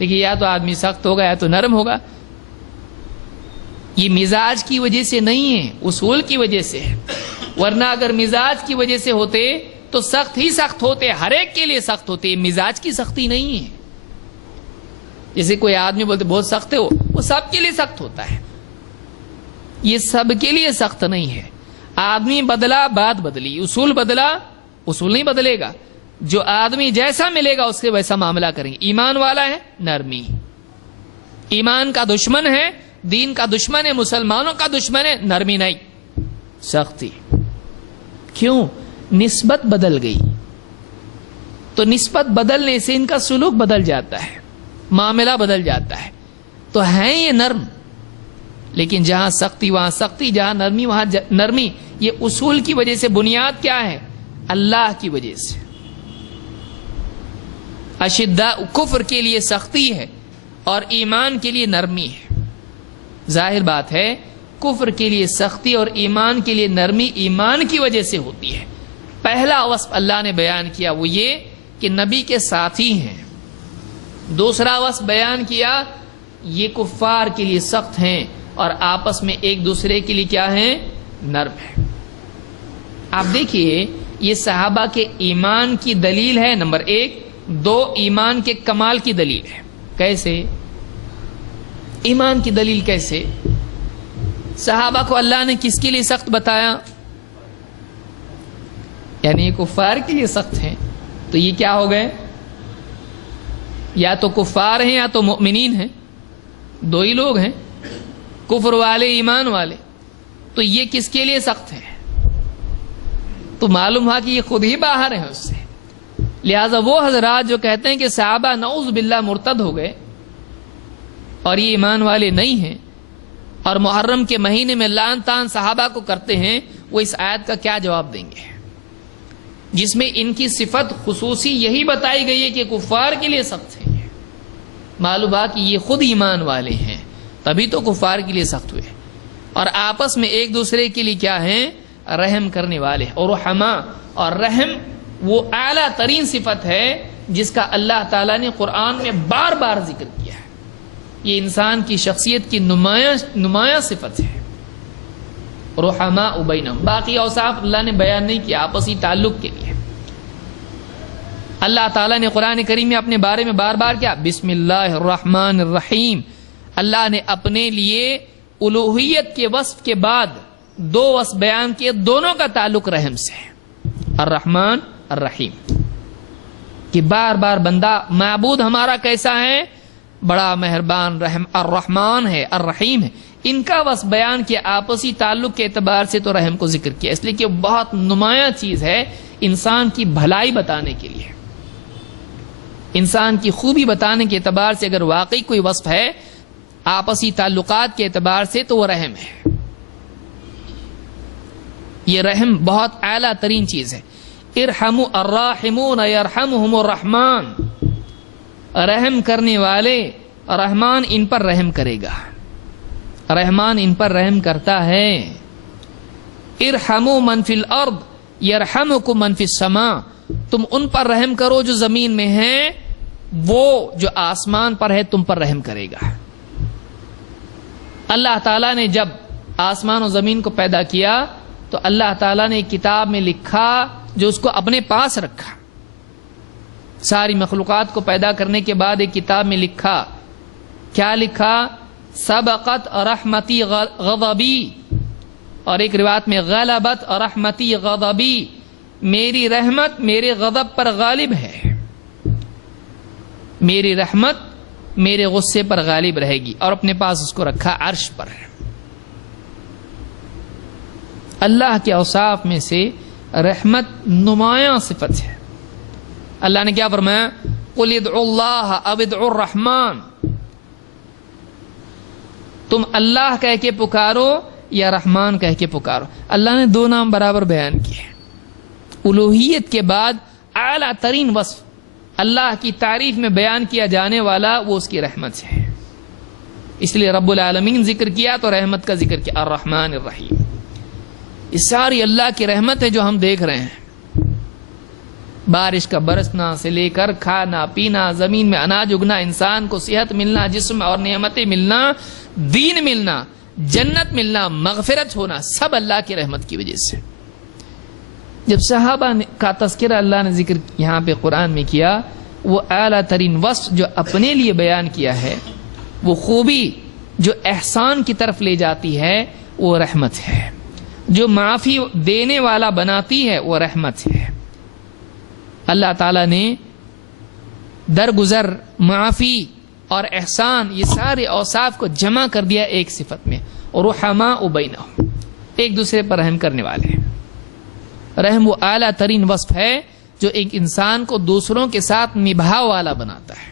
دیکھیے، یا تو آدمی سخت ہوگا یا تو نرم ہوگا. یہ مزاج کی وجہ سے نہیں ہے، اصول کی وجہ سے ہے. ورنہ اگر مزاج کی وجہ سے ہوتے تو سخت ہی سخت ہوتے، ہر ایک کے لیے سخت ہوتے. مزاج کی سختی نہیں ہے. جیسے کوئی آدمی بولتے بہت سخت ہے، وہ سب کے لیے سخت ہوتا ہے. یہ سب کے لیے سخت نہیں ہے. آدمی بدلا، بات بدلی، اصول بدلا، اصول نہیں بدلے گا. جو آدمی جیسا ملے گا اس سے ویسا معاملہ کریں گے. ایمان والا ہے، نرمی. ایمان کا دشمن ہے, دین کا دشمن ہے, مسلمانوں کا دشمن ہے, نرمی نہیں, سختی. کیوں؟ نسبت بدل گئی. تو نسبت بدلنے سے ان کا سلوک بدل جاتا ہے, معاملہ بدل جاتا ہے. تو ہیں یہ نرم, لیکن جہاں سختی وہاں سختی, جہاں نرمی وہاں نرمی. یہ اصول کی وجہ سے, بنیاد کیا ہے؟ اللہ کی وجہ سے. اشداء کفر کے لیے سختی ہے اور ایمان کے لیے نرمی ہے. ظاہر بات ہے کفر کے لیے سختی اور ایمان کے لیے نرمی ایمان کی وجہ سے ہوتی ہے. پہلا وصف اللہ نے بیان کیا وہ یہ کہ نبی کے ساتھی ہیں. دوسرا وصف بیان کیا یہ کفار کے لیے سخت ہیں اور آپس میں ایک دوسرے کے لیے کیا ہیں؟ نرم ہیں. آپ دیکھیے یہ صحابہ کے ایمان کی دلیل ہے نمبر ایک. دو, ایمان کے کمال کی دلیل ہے. کیسے ایمان کی دلیل؟ کیسے؟ صحابہ کو اللہ نے کس کے لیے سخت بتایا؟ یعنی یہ کفار کے لیے سخت ہیں. تو یہ کیا ہو گئے؟ یا تو کفار ہیں یا تو مؤمنین ہیں, دو ہی لوگ ہیں, کفر والے ایمان والے. تو یہ کس کے لیے سخت ہیں؟ تو معلوم ہوا کہ یہ خود ہی باہر ہیں اس سے. لہذا وہ حضرات جو کہتے ہیں کہ صحابہ نعوذ باللہ مرتد ہو گئے اور یہ ایمان والے نہیں ہیں اور محرم کے مہینے میں لعن تان صحابہ کو کرتے ہیں, وہ اس آیت کا کیا جواب دیں گے جس میں ان کی صفت خصوصی یہی بتائی گئی ہے کہ کفار کے لیے سخت ہیں؟ معلوم ہے کہ یہ خود ایمان والے ہیں, تبھی تو کفار کے لیے سخت ہوئے. اور آپس میں ایک دوسرے کے لیے کیا ہیں؟ رحم کرنے والے. اور رحماء, اور رحم وہ اعلیٰ ترین صفت ہے جس کا اللہ تعالیٰ نے قرآن میں بار بار ذکر کیا ہے. یہ انسان کی شخصیت کی نمایاں صفت ہے. رحماء بینہم. باقی اوصاف اللہ نے بیان نہیں کیا آپسی تعلق کے لیے. اللہ تعالیٰ نے قرآن کریم میں اپنے بارے میں بار بار کیا؟ بسم اللہ الرحمن الرحیم. اللہ نے اپنے لیے الوہیت کے وصف کے بعد دو وصف بیان کیے, دونوں کا تعلق رحم سے ہے, الرحمن الرحیم. کہ بار بار بندہ معبود ہمارا کیسا ہے؟ بڑا مہربان رحم الرحمن ہے, الرحیم ہے. ان کا وصف بیان کیا آپسی تعلق کے اعتبار سے تو رحم کو ذکر کیا, اس لیے کہ بہت نمایاں چیز ہے انسان کی بھلائی بتانے کے لیے, انسان کی خوبی بتانے کے اعتبار سے. اگر واقعی کوئی وصف ہے آپسی تعلقات کے اعتبار سے تو وہ رحم ہے. یہ رحم بہت اعلیٰ ترین چیز ہے. ارحموا الراحمون یرحمہم الرحمن. رحم کرنے والے رحمان ان پر رحم کرے گا, رحمان ان پر رحم کرتا ہے. ارحموا من فی الارض یرحمکم من فی السماء. تم ان پر رحم کرو جو زمین میں ہیں, وہ جو آسمان پر ہے تم پر رحم کرے گا. اللہ تعالیٰ نے جب آسمان و زمین کو پیدا کیا تو اللہ تعالیٰ نے ایک کتاب میں لکھا جو اس کو اپنے پاس رکھا. ساری مخلوقات کو پیدا کرنے کے بعد ایک کتاب میں لکھا. کیا لکھا؟ سبقت رحمتی غضبی, اور ایک روایت میں غلبت رحمتی غضبی. میری رحمت میرے غضب پر غالب ہے, میری رحمت میرے غصے پر غالب رہے گی. اور اپنے پاس اس کو رکھا عرش پر. اللہ کے اوصاف میں سے رحمت نمایاں صفت ہے. اللہ نے کیا فرمایا؟ قل ادعوا اللہ او ادعوا الرحمن. تم اللہ کہہ کے پکارو یا رحمان کہہ کے پکارو. اللہ نے دو نام برابر بیان کیے. الوہیت کے بعد اعلیٰ ترین وصف اللہ کی تعریف میں بیان کیا جانے والا وہ اس کی رحمت ہے. اس لیے رب العالمین ذکر کیا تو رحمت کا ذکر کیا, الرحمن الرحیم. یہ ساری اللہ کی رحمت ہے جو ہم دیکھ رہے ہیں. بارش کا برسنا سے لے کر کھانا پینا, زمین میں اناج اگنا, انسان کو صحت ملنا, جسم اور نعمتیں ملنا, دین ملنا, جنت ملنا, مغفرت ہونا, سب اللہ کی رحمت کی وجہ سے. جب صحابہ کا تذکرہ اللہ نے ذکر یہاں پہ قرآن میں کیا, وہ اعلیٰ ترین وصف جو اپنے لیے بیان کیا ہے, وہ خوبی جو احسان کی طرف لے جاتی ہے وہ رحمت ہے. جو معافی دینے والا بناتی ہے وہ رحمت ہے. اللہ تعالیٰ نے درگزر, معافی اور احسان، یہ سارے اوصاف کو جمع کر دیا ایک صفت میں، رحماء بینہم، ایک دوسرے پر رحم کرنے والے ہیں۔ رحم وہ اعلیٰ ترین وصف ہے جو ایک انسان کو دوسروں کے ساتھ نبھاؤ والا بناتا ہے۔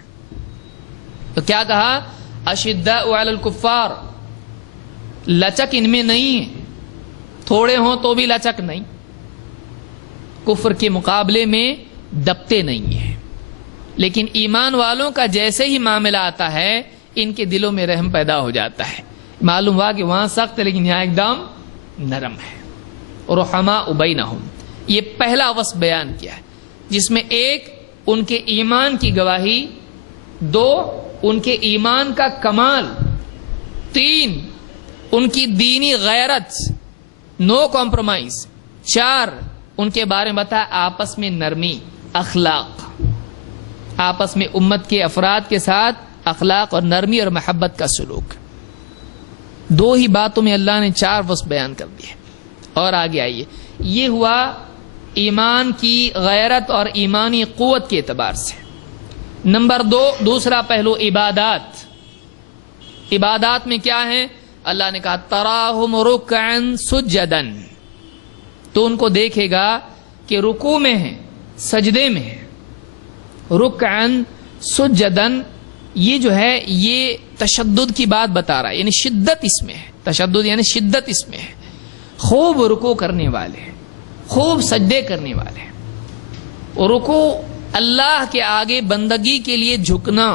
تو کیا کہا؟ اشداء علی الکفار، لچک ان میں نہیں ہے، تھوڑے ہوں تو بھی لچک نہیں، کفر کے مقابلے میں دبتے نہیں ہیں، لیکن ایمان والوں کا جیسے ہی معاملہ آتا ہے ان کے دلوں میں رحم پیدا ہو جاتا ہے، معلوم ہوا کہ وہاں سخت ہے لیکن یہاں ایک دم نرم ہے۔ رحماء بینہم، یہ پہلا وصف بیان کیا ہے، جس میں ایک ان کے ایمان کی گواہی، دو ان کے ایمان کا کمال، تین ان کی دینی غیرت، نو کمپرومائز، چار ان کے بارے میں بتا آپس میں نرمی، اخلاق، آپس میں امت کے افراد کے ساتھ اخلاق اور نرمی اور محبت کا سلوک۔ دو ہی باتوں میں اللہ نے چار وصف بیان کر دیے۔ اور آگے آئیے، یہ ہوا ایمان کی غیرت اور ایمانی قوت کے اعتبار سے۔ نمبر دو، دوسرا پہلو عبادات۔ عبادات میں کیا ہے؟ اللہ نے کہا تراہم رکعن سجدن، تو ان کو دیکھے گا کہ رکوع میں ہیں، سجدے میں ہیں۔ رکعن سجدن، یہ جو ہے یہ تشدد کی بات بتا رہا ہے، یعنی شدت اس میں ہے، تشدد یعنی شدت اس میں ہے، خوب رکوع کرنے والے، خوب سجدے کرنے والے۔ رکوع اللہ کے آگے بندگی کے لیے جھکنا،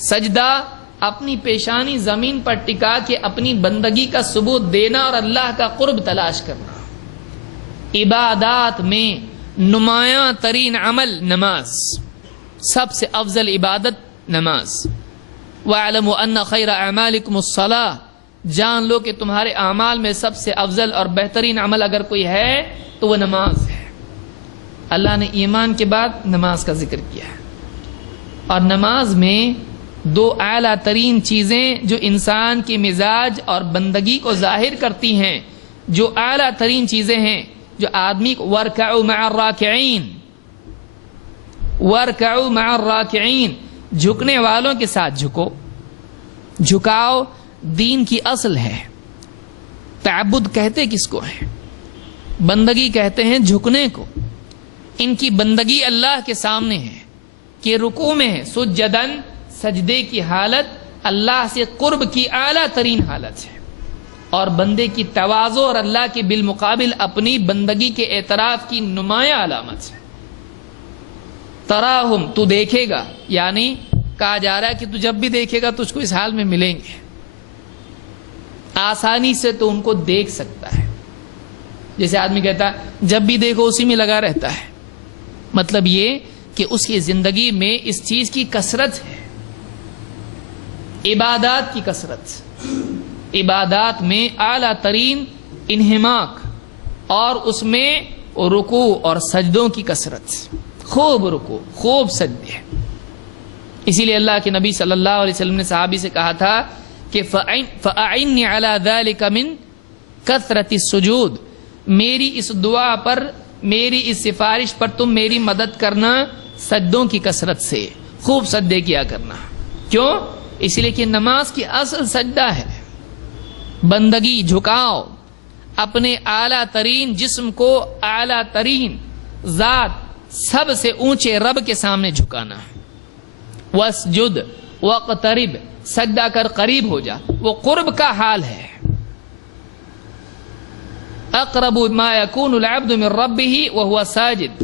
سجدہ اپنی پیشانی زمین پر ٹکا کے اپنی بندگی کا ثبوت دینا اور اللہ کا قرب تلاش کرنا۔ عبادات میں نمایاں ترین عمل نماز، سب سے افضل عبادت نماز۔ وَاعْلَمُوا أَنَّ خَيْرَ أَعْمَالِكُمُ الصَّلَاةُ، جان لو کہ تمہارے اعمال میں سب سے افضل اور بہترین عمل اگر کوئی ہے تو وہ نماز ہے۔ اللہ نے ایمان کے بعد نماز کا ذکر کیا ہے، اور نماز میں دو اعلیٰ ترین چیزیں جو انسان کے مزاج اور بندگی کو ظاہر کرتی ہیں، جو اعلیٰ ترین چیزیں ہیں جو آدمی کو وَارْكَعُوا مَعَ الرَّاكِعِينَ، وَارْكَعُوا مَعَ الرَّاكِعِينَ، جھکنے والوں کے ساتھ جھکو۔ جھکاؤ دین کی اصل ہے۔ تعبد کہتے کس کو ہے؟ بندگی کہتے ہیں جھکنے کو۔ ان کی بندگی اللہ کے سامنے ہے کہ رکوع میں ہے، سجدن، سجدے کی حالت اللہ سے قرب کی اعلیٰ ترین حالت ہے، اور بندے کی تواضع اور اللہ کے بالمقابل اپنی بندگی کے اعتراف کی نمایاں علامت ہے۔ تراہم، تو دیکھے گا، یعنی کہا جا رہا ہے کہ تو جب بھی دیکھے گا تجھ کو اس حال میں ملیں گے، آسانی سے تو ان کو دیکھ سکتا ہے۔ جیسے آدمی کہتا ہے جب بھی دیکھو اسی میں لگا رہتا ہے، مطلب یہ کہ اس کی زندگی میں اس چیز کی کثرت ہے، عبادات کی کثرت، عبادات میں اعلیٰ ترین انہماک، اور اس میں رکوع اور سجدوں کی کثرت، خوب رکوع، خوب سجدے۔ اسی لیے اللہ کے نبی صلی اللہ علیہ وسلم نے صحابی سے کہا تھا کہ فَأَعِنِّ عَلَى ذَلِكَ مِن كَثْرَةِ السُّجُودِ، میری اس دعا پر، میری اس سفارش پر تم میری مدد کرنا سجدوں کی کثرت سے، خوب سجدے کیا کرنا۔ کیوں؟ اس لیے کہ نماز کی اصل سجدہ ہے، بندگی، جھکاؤ، اپنے اعلیٰ ترین جسم کو اعلیٰ ترین ذات، سب سے اونچے رب کے سامنے جھکانا۔ وَاسْجُدْ وَاقْتَرِبْ، سجدہ کر قریب ہو جا، وہ قرب کا حال ہے۔ اقرب ما يكون العبد من ربه وهو ساجد،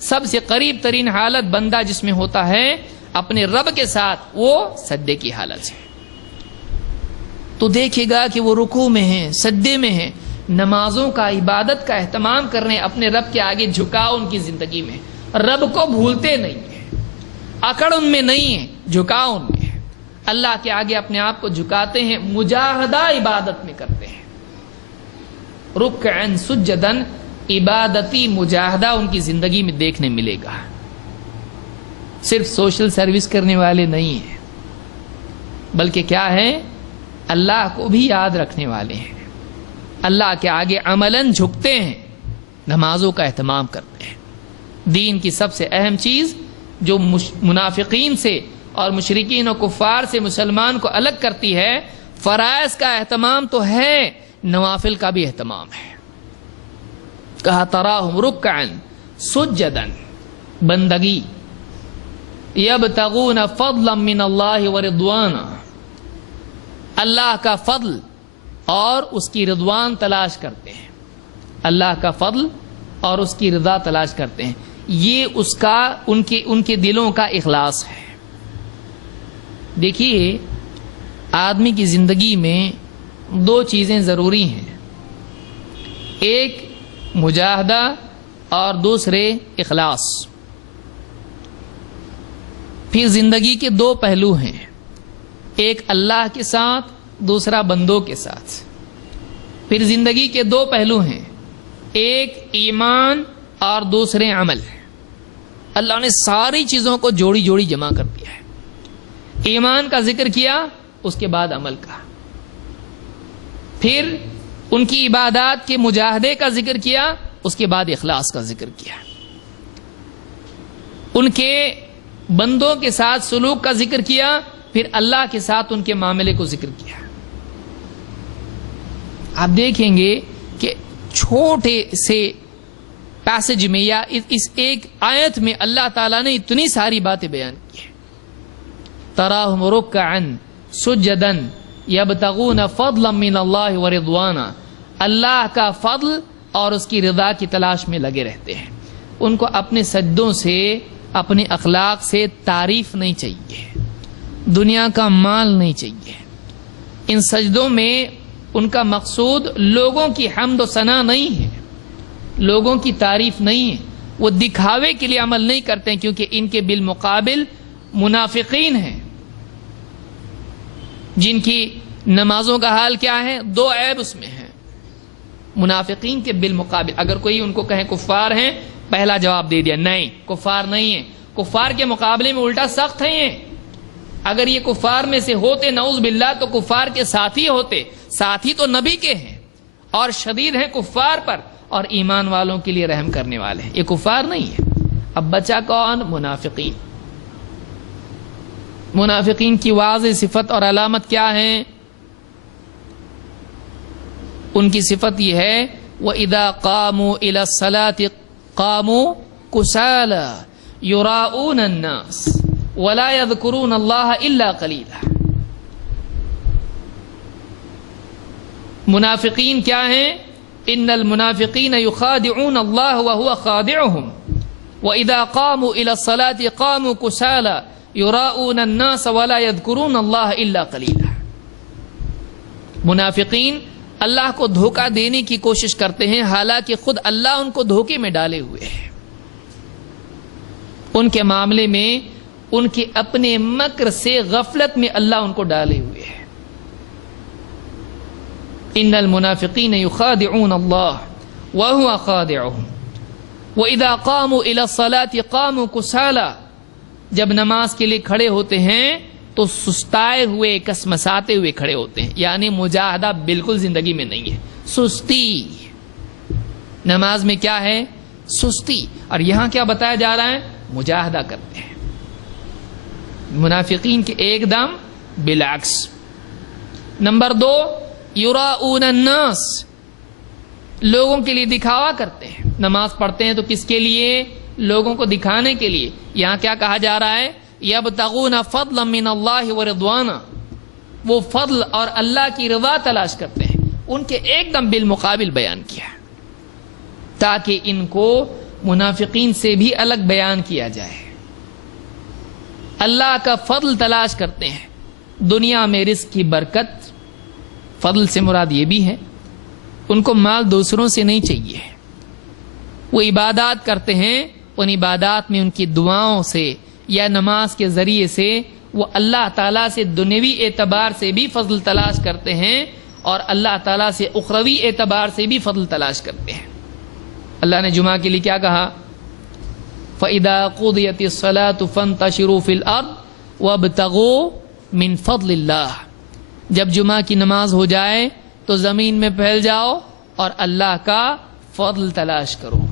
سب سے قریب ترین حالت بندہ جس میں ہوتا ہے اپنے رب کے ساتھ، وہ سجدے کی حالت ہے۔ تو دیکھے گا کہ وہ رکوع میں ہیں، سجدے میں ہیں، نمازوں کا، عبادت کا اہتمام کرنے، اپنے رب کے آگے جھکاؤ ان کی زندگی میں، رب کو بھولتے نہیں ہیں، اکڑ ان میں نہیں ہے، جھکاؤ ان میں ہے، اللہ کے آگے اپنے آپ کو جھکاتے ہیں، مجاہدہ عبادت میں کرتے ہیں۔ رکعن سجدن، عبادتی مجاہدہ ان کی زندگی میں دیکھنے ملے گا۔ صرف سوشل سروس کرنے والے نہیں ہیں، بلکہ کیا ہے، اللہ کو بھی یاد رکھنے والے ہیں، اللہ کے آگے عملاً جھکتے ہیں، نمازوں کا اہتمام کرتے ہیں۔ دین کی سب سے اہم چیز جو منافقین سے اور مشرکین و کفار سے مسلمان کو الگ کرتی ہے، فرائض کا اہتمام تو ہے، نوافل کا بھی اہتمام ہے. کہا تراہم رکعا سجدا، بندگی، یبتغون فضلا من اللہ ورضوانا، اللہ کا فضل اور اس کی رضوان تلاش کرتے ہیں، اللہ کا فضل اور اس کی رضا تلاش کرتے ہیں. یہ اس کا ان کے دلوں کا اخلاص ہے. دیکھیے آدمی کی زندگی میں دو چیزیں ضروری ہیں، ایک مجاہدہ اور دوسرے اخلاص. پھر زندگی کے دو پہلو ہیں، ایک اللہ کے ساتھ، دوسرا بندوں کے ساتھ. پھر زندگی کے دو پہلو ہیں، ایک ایمان اور دوسرے عمل. اللہ نے ساری چیزوں کو جوڑی جوڑی جمع کر دیا ہے. ایمان کا ذکر کیا، اس کے بعد عمل کا. پھر ان کی عبادات کے مجاہدے کا ذکر کیا، اس کے بعد اخلاص کا ذکر کیا. ان کے بندوں کے ساتھ سلوک کا ذکر کیا، پھر اللہ کے ساتھ ان کے معاملے کو ذکر کیا. آپ دیکھیں گے کہ چھوٹے سے پیسج میں یا اس ایک آیت میں اللہ تعالیٰ نے اتنی ساری باتیں بیان کی ہیں. تراہم رکعا سجدا یبتغون فضلا من اللہ ورضوانا، اللہ کا فضل اور اس کی رضا کی تلاش میں لگے رہتے ہیں. ان کو اپنے سجدوں سے، اپنے اخلاق سے تعریف نہیں چاہیے، دنیا کا مال نہیں چاہیے. ان سجدوں میں ان کا مقصود لوگوں کی حمد و ثنا نہیں ہے، لوگوں کی تعریف نہیں ہے. وہ دکھاوے کے لیے عمل نہیں کرتے ہیں، کیونکہ ان کے بالمقابل منافقین ہیں جن کی نمازوں کا حال کیا ہے، دو عیب اس میں ہیں. منافقین کے بالمقابل اگر کوئی ان کو کہے کفار ہیں، پہلا جواب دے دیا نہیں، کفار نہیں ہیں. کفار کے مقابلے میں الٹا سخت ہیں یہ. اگر یہ کفار میں سے ہوتے نعوذ باللہ تو کفار کے ساتھی ہوتے. ساتھی تو نبی کے ہیں اور شدید ہیں کفار پر، اور ایمان والوں کے لیے رحم کرنے والے ہیں. یہ کفار نہیں ہے. اب بچہ کون؟ منافقین. منافقین کی واضح صفت اور علامت کیا ہے؟ ان کی صفت یہ ہے وَإِذَا قَامُوا إِلَى الصَّلَاةِ قَامُوا كُسَالَى يُرَاءُونَ النَّاسَ وَلَا يَذْكُرُونَ اللَّهَ إِلَّا قَلِيلًا. منافقین کیا ہیں؟ ان المنافقین یخادعون اللہ وهو خادعهم وَإِذَا قَامُوا إِلَى الصَّلَاةِ قَامُوا كُسَالَى يُرَاءُونَ النَّاسَ وَلَا يَذْكُرُونَ اللَّهَ إِلَّا قَلِيلًا. منافقین اللہ کو دھوکہ دینے کی کوشش کرتے ہیں، حالانکہ خود اللہ ان کو دھوکے میں ڈالے ہوئے ہیں. ان کے معاملے میں ان کے اپنے مکر سے غفلت میں اللہ ان کو ڈالے ہوئے ہیں. ان المنافقین یخادعون اللہ وهو خادعهم وَإِذَا قَامُوا إِلَى الصَّلَاةِ قَامُوا كُسَالَى. جب نماز کے لیے کھڑے ہوتے ہیں تو سستائے ہوئے، کسمساتے ہوئے کھڑے ہوتے ہیں، یعنی مجاہدہ بالکل زندگی میں نہیں ہے، سستی. نماز میں کیا ہے؟ سستی. اور یہاں کیا بتایا جا رہا ہے؟ مجاہدہ کرتے ہیں. منافقین کے ایک دم بالعکس. نمبر 2 یراؤون الناس، لوگوں کے لیے دکھاوا کرتے ہیں. نماز پڑھتے ہیں تو کس کے لیے؟ لوگوں کو دکھانے کے لیے. یہاں کیا کہا جا رہا ہے؟ یبتغون فضلا من اللہ ورضوانا، وہ فضل اور اللہ کی رضا تلاش کرتے ہیں. ان کے ایک دم بالمقابل بیان کیا تاکہ ان کو منافقین سے بھی الگ بیان کیا جائے. اللہ کا فضل تلاش کرتے ہیں، دنیا میں رزق کی برکت. فضل سے مراد یہ بھی ہے ان کو مال دوسروں سے نہیں چاہیے. وہ عبادات کرتے ہیں، ان عبادات میں ان کی دعاؤں سے یا نماز کے ذریعے سے وہ اللہ تعالیٰ سے دنیوی اعتبار سے بھی فضل تلاش کرتے ہیں اور اللہ تعالیٰ سے اخروی اعتبار سے بھی فضل تلاش کرتے ہیں. اللہ نے جمعہ کے لیے کیا کہا؟ فَإِذَا قُضِيَتِ الصَّلَاةُ فَانْتَشِرُوا فِي الْأَرْضِ وَابْتَغُوا مِنْ فَضْلِ اللَّهِ. جب جمعہ کی نماز ہو جائے تو زمین میں پھیل جاؤ اور اللہ کا فضل تلاش کرو،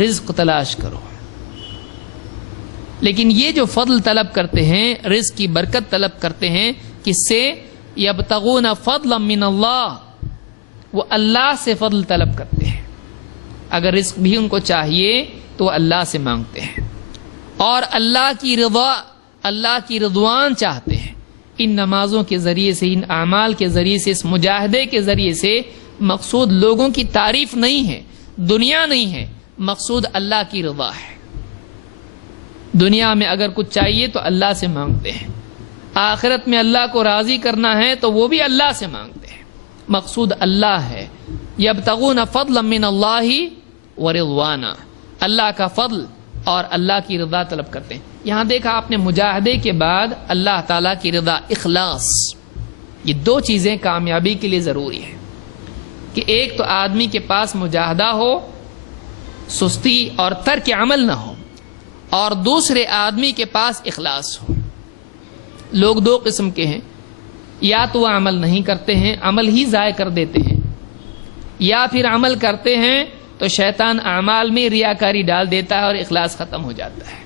رزق تلاش کرو. لیکن یہ جو فضل طلب کرتے ہیں، رزق کی برکت طلب کرتے ہیں، کس سے؟ یبتغون فضلا من اللہ، وہ اللہ سے فضل طلب کرتے ہیں. اگر رزق بھی ان کو چاہیے تو وہ اللہ سے مانگتے ہیں، اور اللہ کی رضا، اللہ کی رضوان چاہتے ہیں. ان نمازوں کے ذریعے سے، ان اعمال کے ذریعے سے، اس مجاہدے کے ذریعے سے مقصود لوگوں کی تعریف نہیں ہے، دنیا نہیں ہے، مقصود اللہ کی رضا ہے. دنیا میں اگر کچھ چاہیے تو اللہ سے مانگتے ہیں، آخرت میں اللہ کو راضی کرنا ہے تو وہ بھی اللہ سے مانگتے ہیں. مقصود اللہ ہے. یبتغون فضلا من اللہ ورضوانا، اللہ کا فضل اور اللہ کی رضا طلب کرتے ہیں. یہاں دیکھا آپ نے مجاہدے کے بعد اللہ تعالیٰ کی رضا، اخلاص، یہ دو چیزیں کامیابی کے لیے ضروری ہے. کہ ایک تو آدمی کے پاس مجاہدہ ہو، سستی اور ترک عمل نہ ہو، اور دوسرے آدمی کے پاس اخلاص ہو. لوگ دو قسم کے ہیں، یا تو وہ عمل نہیں کرتے ہیں، عمل ہی ضائع کر دیتے ہیں، یا پھر عمل کرتے ہیں تو شیطان اعمال میں ریاکاری ڈال دیتا ہے اور اخلاص ختم ہو جاتا ہے.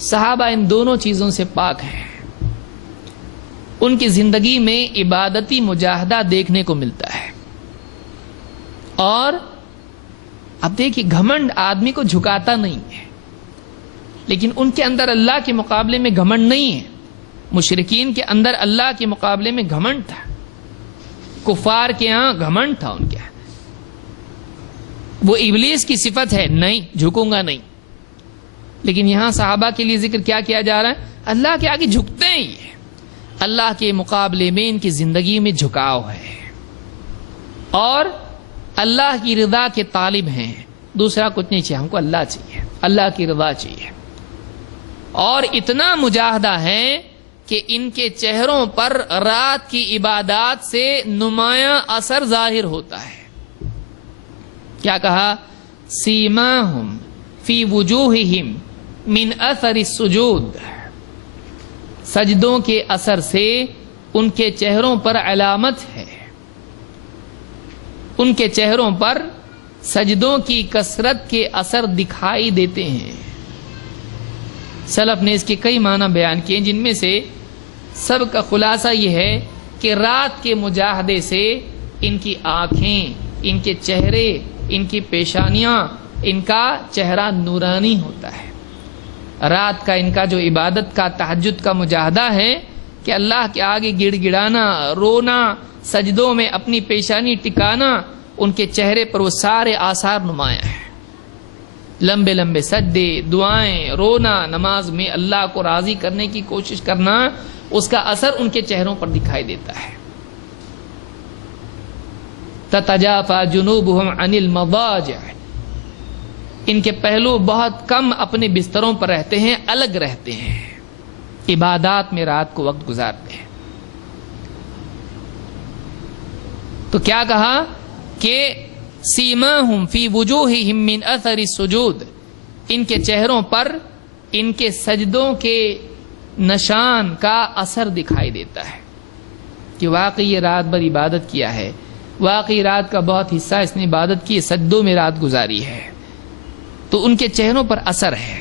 صحابہ ان دونوں چیزوں سے پاک ہیں. ان کی زندگی میں عبادتی مجاہدہ دیکھنے کو ملتا ہے. اور اب دیکھیے، گھمنڈ آدمی کو جھکاتا نہیں ہے، لیکن ان کے اندر اللہ کے مقابلے میں گھمنڈ نہیں ہے. مشرکین کے اندر اللہ کے مقابلے میں گھمنڈ تھا، کفار کے ہاں گھمنڈ تھا ان کے ہاں. وہ ابلیس کی صفت ہے، نہیں جھکوں گا نہیں. لیکن یہاں صحابہ کے لیے ذکر کیا کیا جا رہا ہے؟ اللہ کے آگے جھکتے ہیں. یہ اللہ کے مقابلے میں ان کی زندگی میں جھکاؤ ہے، اور اللہ کی رضا کے طالب ہیں. دوسرا کچھ نہیں چاہیے، ہم کو اللہ چاہیے، اللہ کی رضا چاہیے. اور اتنا مجاہدہ ہے کہ ان کے چہروں پر رات کی عبادات سے نمایاں اثر ظاہر ہوتا ہے. کیا کہا؟ سیماہم فی وجوہہم من اثر السجود، سجدوں کے اثر سے ان کے چہروں پر علامت ہے. ان کے چہروں پر سجدوں کی کثرت کے اثر دکھائی دیتے ہیں. سلف نے اس کے کئی معنی بیان کیے، جن میں سے سب کا خلاصہ یہ ہے کہ رات کے مجاہدے سے ان کی آنکھیں، ان کے چہرے، ان کی پیشانیاں، ان کا چہرہ نورانی ہوتا ہے. رات کا ان کا جو عبادت کا، تہجد کا مجاہدہ ہے کہ اللہ کے آگے گڑ گڑانا، رونا، سجدوں میں اپنی پیشانی ٹکانا، ان کے چہرے پر وہ سارے آثار نمایاں ہیں. لمبے لمبے سجدے، دعائیں، رونا، نماز میں اللہ کو راضی کرنے کی کوشش کرنا، اس کا اثر ان کے چہروں پر دکھائی دیتا ہے. تتجافى جنوبهم عن المضاجع، ان کے پہلو بہت کم اپنے بستروں پر رہتے ہیں، الگ رہتے ہیں، عبادات میں رات کو وقت گزارتے ہیں. تو کیا کہا کہ سیماہم فی وجوہہم من اثر السجود، ان کے چہروں پر ان کے سجدوں کے نشان کا اثر دکھائی دیتا ہے کہ واقعی یہ رات بھر عبادت کیا ہے، واقعی رات کا بہت حصہ اس نے عبادت کی، سجدوں میں رات گزاری ہے. تو ان کے چہروں پر اثر ہے.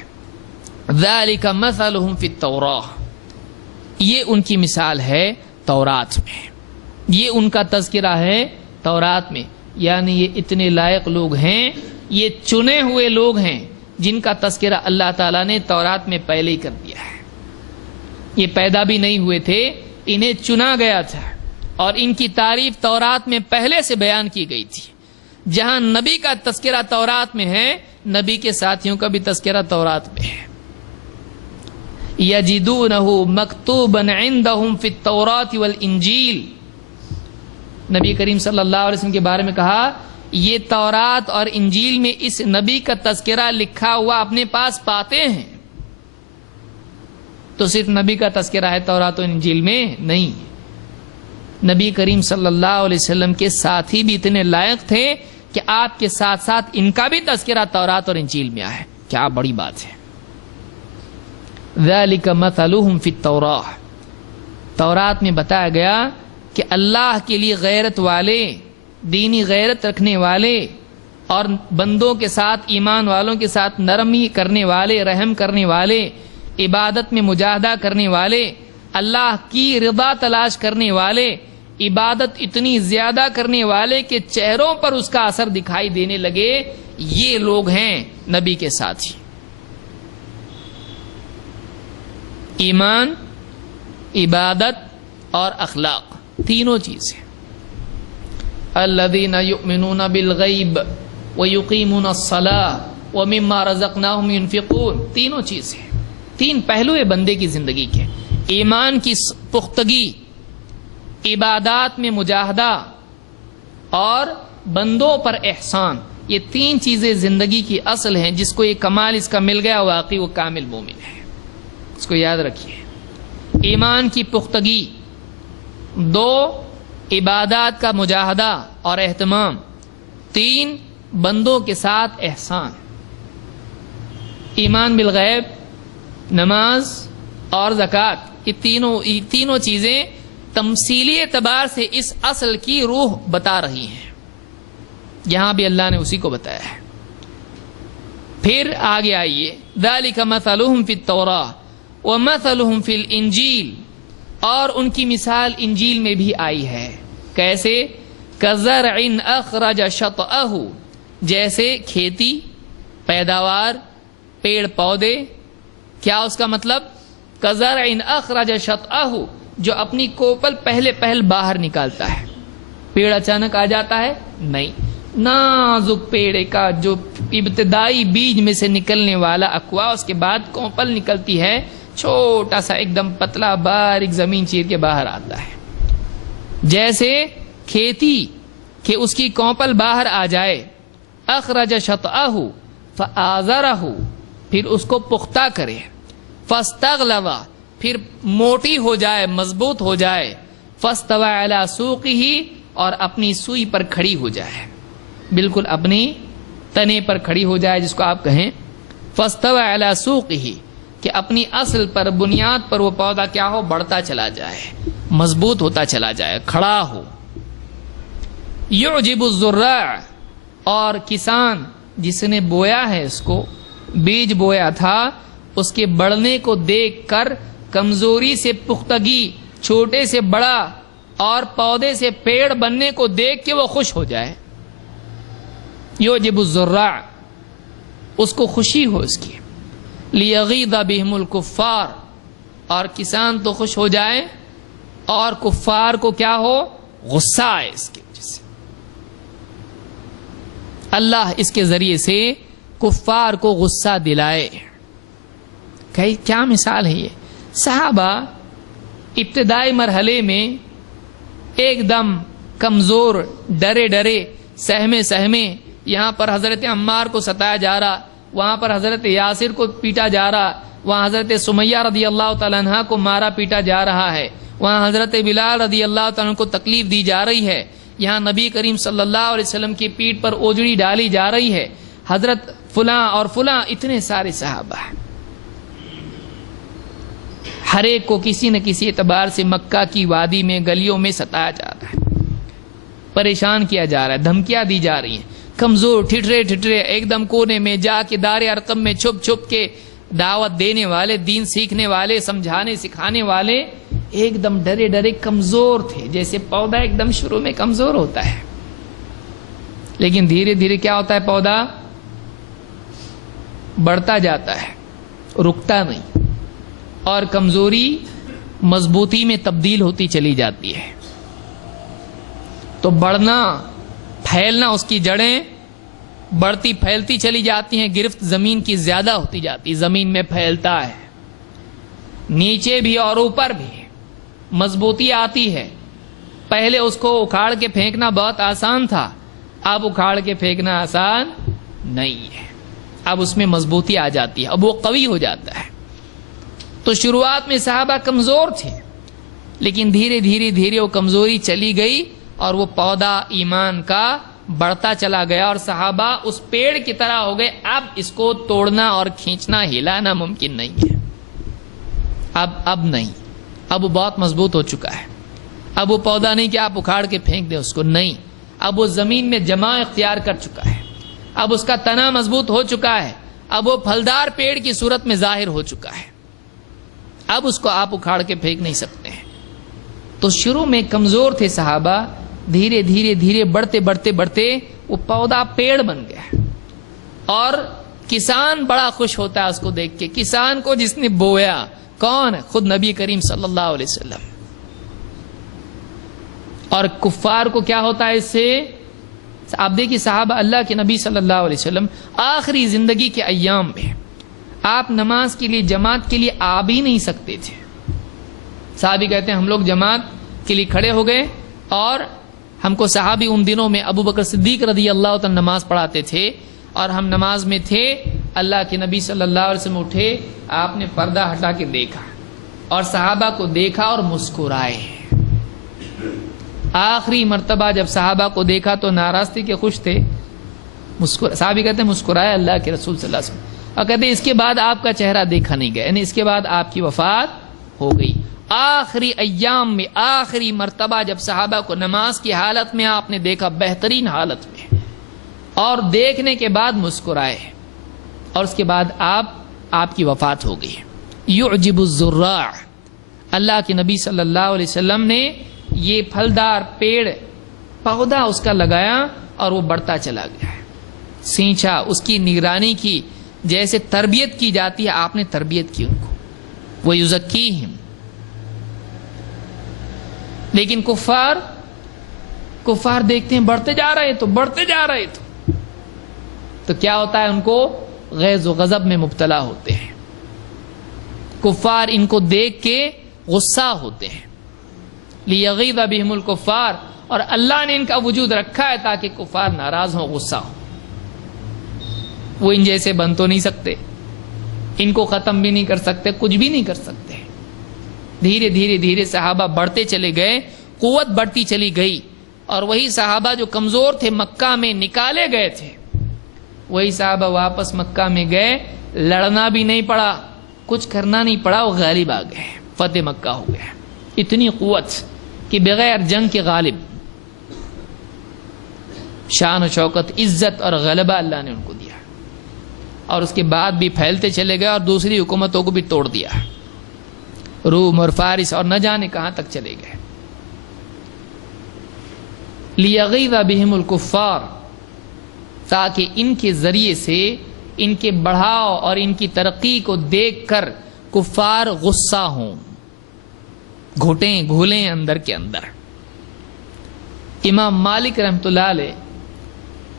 ذالک مثلہم فی التوراۃ، یہ ان کی مثال ہے تورات میں، یہ ان کا تذکرہ ہے تورات میں. یعنی یہ اتنے لائق لوگ ہیں، یہ چنے ہوئے لوگ ہیں جن کا تذکرہ اللہ تعالیٰ نے تورات میں پہلے ہی کر دیا ہے. یہ پیدا بھی نہیں ہوئے تھے، انہیں چنا گیا تھا، اور ان کی تعریف تورات میں پہلے سے بیان کی گئی تھی. جہاں نبی کا تذکرہ تورات میں ہے، نبی کے ساتھیوں کا بھی تذکرہ تورات میں ہے. یجدونہ مکتوبا عندہم فی التوراۃ والانجیل، نبی کریم صلی اللہ علیہ وسلم کے بارے میں کہا یہ تورات اور انجیل میں اس نبی کا تذکرہ لکھا ہوا اپنے پاس پاتے ہیں. تو صرف نبی کا تذکرہ ہے تورات و انجیل میں؟ نہیں، نبی کریم صلی اللہ علیہ وسلم کے ساتھی بھی اتنے لائق تھے کہ آپ کے ساتھ ساتھ ان کا بھی تذکرہ تورات اور انجیل میں آیا ہے. کیا بڑی بات ہے. ذالک مثلہم فی التوراۃ، تورات میں بتایا گیا کہ اللہ کے لیے غیرت والے، دینی غیرت رکھنے والے، اور بندوں کے ساتھ، ایمان والوں کے ساتھ نرمی کرنے والے، رحم کرنے والے، عبادت میں مجاہدہ کرنے والے، اللہ کی رضا تلاش کرنے والے، عبادت اتنی زیادہ کرنے والے کہ چہروں پر اس کا اثر دکھائی دینے لگے، یہ لوگ ہیں نبی کے ساتھی۔ ایمان، عبادت اور اخلاق، تینوں چیزیں۔ الذین یؤمنون بالغیب ویقیمون الصلاۃ ومما رزقناہم ینفقون، تینوں چیزیں، تین پہلو ہیں بندے کی زندگی کے۔ ایمان کی پختگی، عبادات میں مجاہدہ اور بندوں پر احسان، یہ تین چیزیں زندگی کی اصل ہیں۔ جس کو یہ کمال اس کا مل گیا واقعی وہ کامل مومن ہے، اس کو یاد رکھیے۔ ایمان کی پختگی، دو عبادات کا مجاہدہ اور اہتمام، تین بندوں کے ساتھ احسان۔ ایمان بالغیب، نماز اور زکوٰۃ، یہ تینوں چیزیں تمثیلی اعتبار سے اس اصل کی روح بتا رہی ہیں۔ یہاں بھی اللہ نے اسی کو بتایا ہے۔ پھر آگے آئیے، ذالک مثلہم فی التوراۃ ومثلہم فی الانجیل، اور ان کی مثال انجیل میں بھی آئی ہے۔ کیسے؟ کزرع اخرج شطأہ، جیسے کھیتی، پیداوار، پیڑ پودے۔ کیا اس کا مطلب؟ کزرع اخرج شطأہ، جو اپنی کوپل پہل باہر نکالتا ہے۔ پیڑ اچانک آ جاتا ہے؟ نہیں، نازک پیڑ کا جو ابتدائی بیج میں سے نکلنے والا اقوا، اس کے بعد کوپل نکلتی ہے، چھوٹا سا ایک دم پتلا باریک زمین چیر کے باہر آتا ہے۔ جیسے کھیتی کہ اس کی کوپل باہر آ جائے، اخرج شطأہ فآزرہ، پھر اس کو پختہ کرے، فاستغلظ، پھر موٹی ہو جائے، مضبوط ہو جائے، فاستوى علی سوقہ، اور اپنی سوئی پر کھڑی ہو جائے، بالکل اپنی تنے پر کھڑی ہو جائے، جس کو آپ کہیں فاستوى علی سوقہ، کہ اپنی اصل پر، بنیاد پر وہ پودا کیا ہو؟ بڑھتا چلا جائے، مضبوط ہوتا چلا جائے، کھڑا ہو۔ یعجب الزراع، اور کسان جس نے بویا ہے، اس کو بیج بویا تھا، اس کے بڑھنے کو دیکھ کر کمزوری سے پختگی، چھوٹے سے بڑا اور پودے سے پیڑ بننے کو دیکھ کے وہ خوش ہو جائے۔ یعجب الزراع، اس کو خوشی ہو اس کی۔ لیغیظ بہم الکفار، اور کسان تو خوش ہو جائے اور کفار کو کیا ہو؟ غصہ آئے اس کی وجہ سے۔ اللہ اس کے ذریعے سے کفار کو غصہ دلائے۔ کیا مثال ہے یہ؟ صحابہ ابتدائی مرحلے میں ایک دم کمزور، ڈرے سہمے، یہاں پر حضرت عمار کو ستایا جا رہا، وہاں پر حضرت یاسر کو پیٹا جا رہا، وہاں حضرت سمیہ رضی اللہ تعالیٰ عنہ کو مارا پیٹا جا رہا ہے، وہاں حضرت بلال رضی اللہ تعالیٰ عنہ کو تکلیف دی جا رہی ہے، یہاں نبی کریم صلی اللہ علیہ وسلم کی پیٹھ پر اوجڑی ڈالی جا رہی ہے، حضرت فلاں اور فلاں، اتنے سارے صحابہ ہیں۔ ہر ایک کو کسی نہ کسی اعتبار سے مکہ کی وادی میں، گلیوں میں ستایا جا رہا ہے، پریشان کیا جا رہا ہے، دھمکیاں دی جا رہی ہیں۔ کمزور، ٹھٹرے ایک دم کونے میں جا کے دار ارقم میں چھپ کے دعوت دینے والے، دین سیکھنے والے، سمجھانے سکھانے والے ایک دم ڈرے کمزور تھے، جیسے پودا ایک دم شروع میں کمزور ہوتا ہے، لیکن دھیرے دھیرے کیا ہوتا ہے؟ پودا بڑھتا جاتا ہے، رکتا نہیں، اور کمزوری مضبوطی میں تبدیل ہوتی چلی جاتی ہے۔ تو بڑھنا، پھیلنا، اس کی جڑیں بڑھتی پھیلتی چلی جاتی ہیں، گرفت زمین کی زیادہ ہوتی جاتی، زمین میں پھیلتا ہے، نیچے بھی اور اوپر بھی مضبوطی آتی ہے۔ پہلے اس کو اکھاڑ کے پھینکنا بہت آسان تھا، اب اکھاڑ کے پھینکنا آسان نہیں ہے، اب اس میں مضبوطی آ جاتی ہے، اب وہ قوی ہو جاتا ہے۔ تو شروعات میں صحابہ کمزور تھے، لیکن دھیرے دھیرے وہ کمزوری چلی گئی اور وہ پودا ایمان کا بڑھتا چلا گیا، اور صحابہ اس پیڑ کی طرح ہو گئے۔ اب اس کو توڑنا اور کھینچنا، ہلانا ممکن نہیں ہے، اب نہیں، اب وہ بہت مضبوط ہو چکا ہے۔ اب وہ پودا نہیں کہ آپ اکھاڑ کے پھینک دیں اس کو، نہیں، اب وہ زمین میں جمع اختیار کر چکا ہے، اب اس کا تنا مضبوط ہو چکا ہے، اب وہ پھلدار پیڑ کی صورت میں ظاہر ہو چکا ہے۔ اب اس کو آپ اکھاڑ کے پھینک نہیں سکتے ہیں. تو شروع میں کمزور تھے صحابہ، دھیرے دھیرے دھیرے بڑھتے بڑھتے بڑھتے وہ پودا پیڑ بن گیا. اور کسان بڑا خوش ہوتا ہے اس کو دیکھ کے. کسان کو جس نے بویا کون؟ خود نبی کریم صلی اللہ علیہ وسلم. اور کفار کو کیا ہوتا ہے اس سے؟ آپ دیکھیے صحابہ اللہ کے نبی صلی اللہ علیہ وسلم آخری زندگی کے ایام میں آپ نماز کے لیے جماعت کے لیے آ بھی نہیں سکتے تھے. صحابی کہتے ہیں ہم لوگ جماعت کے لیے کھڑے ہو گئے اور ہم کو صحابی ان دنوں میں ابو بکر صدیق رضی اللہ تعالی نماز پڑھاتے تھے اور ہم نماز میں تھے. اللہ کے نبی صلی اللہ علیہ وسلم اٹھے، آپ نے پردہ ہٹا کے دیکھا اور صحابہ کو دیکھا اور مسکرائے. آخری مرتبہ جب صحابہ کو دیکھا تو ناراض تھے کہ خوش تھے؟ صحابی کہتے ہیں مسکرائے اللہ کے رسول صلی اللہ علیہ وسلم اور کہتے ہیں اس کے بعد آپ کا چہرہ دیکھا نہیں گیا، یعنی اس کے بعد آپ کی وفات ہو گئی. آخری ایام میں آخری مرتبہ جب صحابہ کو نماز کی حالت میں آپ نے دیکھا، بہترین حالت میں، اور دیکھنے کے بعد مسکرائے اور اس کے بعد آپ کی وفات ہو گئی. یعجب الزراع، اللہ کے نبی صلی اللہ علیہ وسلم نے یہ پھلدار پیڑ پودا اس کا لگایا اور وہ بڑھتا چلا گیا، سینچا، اس کی نگرانی کی، جیسے تربیت کی جاتی ہے آپ نے تربیت کی ان کو. وَيُزَكِّيهِمْ. لیکن کفار دیکھتے ہیں بڑھتے جا رہے تو کیا ہوتا ہے؟ ان کو غیظ و غضب میں مبتلا ہوتے ہیں. کفار ان کو دیکھ کے غصہ ہوتے ہیں. لِيَغِيظَ بِهِمُ الْكُفَّارِ، اور اللہ نے ان کا وجود رکھا ہے تاکہ کفار ناراض ہوں، غصہ ہوں. وہ ان جیسے بن تو نہیں سکتے، ان کو ختم بھی نہیں کر سکتے، کچھ بھی نہیں کر سکتے. دھیرے دھیرے دھیرے صحابہ بڑھتے چلے گئے، قوت بڑھتی چلی گئی. اور وہی صحابہ جو کمزور تھے مکہ میں نکالے گئے تھے، وہی صحابہ واپس مکہ میں گئے، لڑنا بھی نہیں پڑا، کچھ کرنا نہیں پڑا، وہ غالب آ گئے، فتح مکہ ہو گیا. اتنی قوت کہ بغیر جنگ کے غالب. شان و شوکت، عزت اور غلبہ اللہ نے ان کو دیا. اور اس کے بعد بھی پھیلتے چلے گئے اور دوسری حکومتوں کو بھی توڑ دیا، روم اور فارس اور نہ جانے کہاں تک چلے گئے. لِيَغِيظَ بِهِمُ الْكُفَّارِ، تاکہ ان کے ذریعے سے ان کے بڑھاؤ اور ان کی ترقی کو دیکھ کر کفار غصہ ہوں، گھٹیں گھولیں اندر کے اندر. امام مالک رحمۃ اللہ علیہ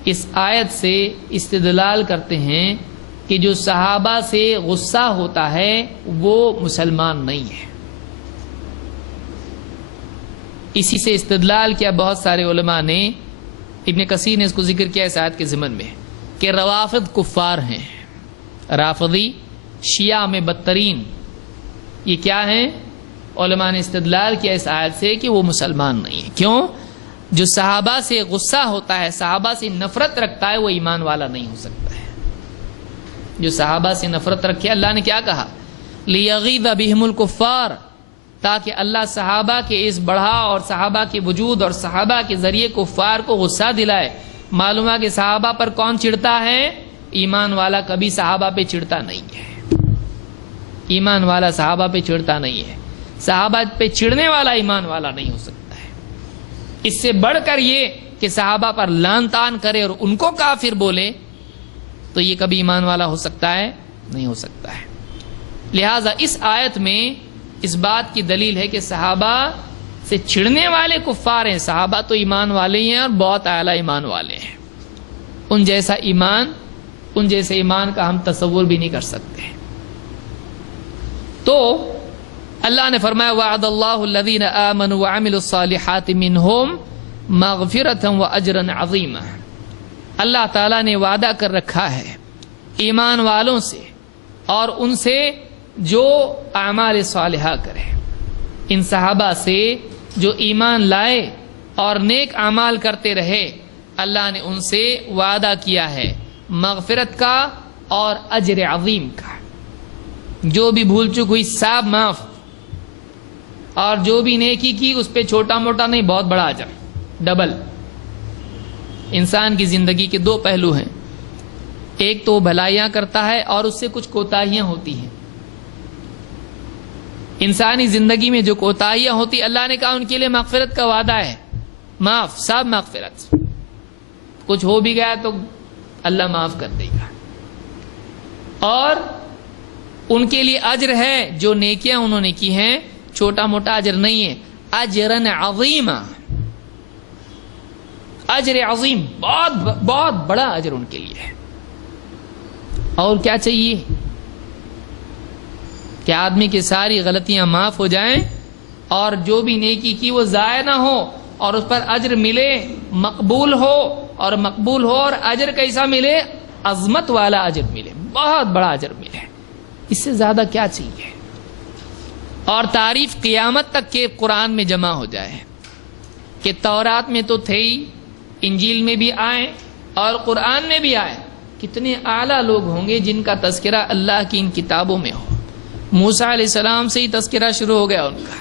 اس آیت سے استدلال کرتے ہیں کہ جو صحابہ سے غصہ ہوتا ہے وہ مسلمان نہیں ہے. اسی سے استدلال کیا بہت سارے علماء نے. ابن کثیر نے اس کو ذکر کیا اس آیت کے ضمن میں کہ روافض کفار ہیں. رافضی شیعہ میں بدترین یہ کیا ہیں؟ علماء نے استدلال کیا اس آیت سے کہ وہ مسلمان نہیں ہے. کیوں؟ جو صحابہ سے غصہ ہوتا ہے، صحابہ سے نفرت رکھتا ہے، وہ ایمان والا نہیں ہو سکتا ہے. جو صحابہ سے نفرت رکھے، اللہ نے کیا کہا؟ لِيَغِيظَ بِهِمُ الْكُفَّارِ، تاکہ اللہ صحابہ کے اس بڑھاؤ اور صحابہ کے وجود اور صحابہ کے ذریعے کفار کو غصہ دلائے. معلوم ہے کہ صحابہ پر کون چڑھتا ہے؟ ایمان والا کبھی صحابہ پہ چڑھتا نہیں ہے. ایمان والا صحابہ پہ چڑھتا نہیں ہے. صحابہ پہ چڑھنے والا ایمان والا نہیں ہو سکتا ہے. اس سے بڑھ کر یہ کہ صحابہ پر لعن طعن کرے اور ان کو کافر بولے تو یہ کبھی ایمان والا ہو سکتا ہے؟ نہیں ہو سکتا ہے. لہٰذا اس آیت میں اس بات کی دلیل ہے کہ صحابہ سے چھڑنے والے کفار ہیں. صحابہ تو ایمان والے ہی ہیں اور بہت اعلیٰ ایمان والے ہیں. ان جیسے ایمان کا ہم تصور بھی نہیں کر سکتے. تو اللہ نے فرمایا وعد اللہ الذین آمنوا وعملوا الصالحات منہم مغفرۃ واجرا عظیما. اللہ تعالیٰ نے وعدہ کر رکھا ہے ایمان والوں سے اور ان سے جو اعمال صالحہ کرے. ان صحابہ سے جو ایمان لائے اور نیک اعمال کرتے رہے، اللہ نے ان سے وعدہ کیا ہے مغفرت کا اور اجر عظیم کا. جو بھی بھول چک ہوئی سب معاف، اور جو بھی نیکی کی اس پہ چھوٹا موٹا نہیں، بہت بڑا اجر، ڈبل. انسان کی زندگی کے دو پہلو ہیں. ایک تو وہ بھلائیاں کرتا ہے اور اس سے کچھ کوتاہیاں ہوتی ہیں. انسانی زندگی میں جو کوتاہیاں ہوتی اللہ نے کہا ان کے لیے مغفرت کا وعدہ ہے، معاف، سب مغفرت. کچھ ہو بھی گیا تو اللہ معاف کر دے گا. اور ان کے لیے اجر ہے جو نیکیاں انہوں نے کی ہیں، چھوٹا موٹا اجر نہیں ہے، اجرن عظیما، اجر عظیم، بہت بہت بڑا اجر ان کے لیے ہے. اور کیا چاہیے کہ آدمی کی ساری غلطیاں معاف ہو جائیں اور جو بھی نیکی کی وہ ضائع نہ ہو اور اس پر اجر ملے، مقبول ہو، اور اجر کیسا ملے؟ عظمت والا اجر ملے، بہت بڑا اجر ملے. اس سے زیادہ کیا چاہیے؟ اور تعریف قیامت تک کے قرآن میں جمع ہو جائے کہ تورات میں تو تھے ہی، انجیل میں بھی آئے اور قرآن میں بھی آئے. کتنے اعلیٰ لوگ ہوں گے جن کا تذکرہ اللہ کی ان کتابوں میں ہو. موسیٰ علیہ السلام سے ہی تذکرہ شروع ہو گیا ان کا،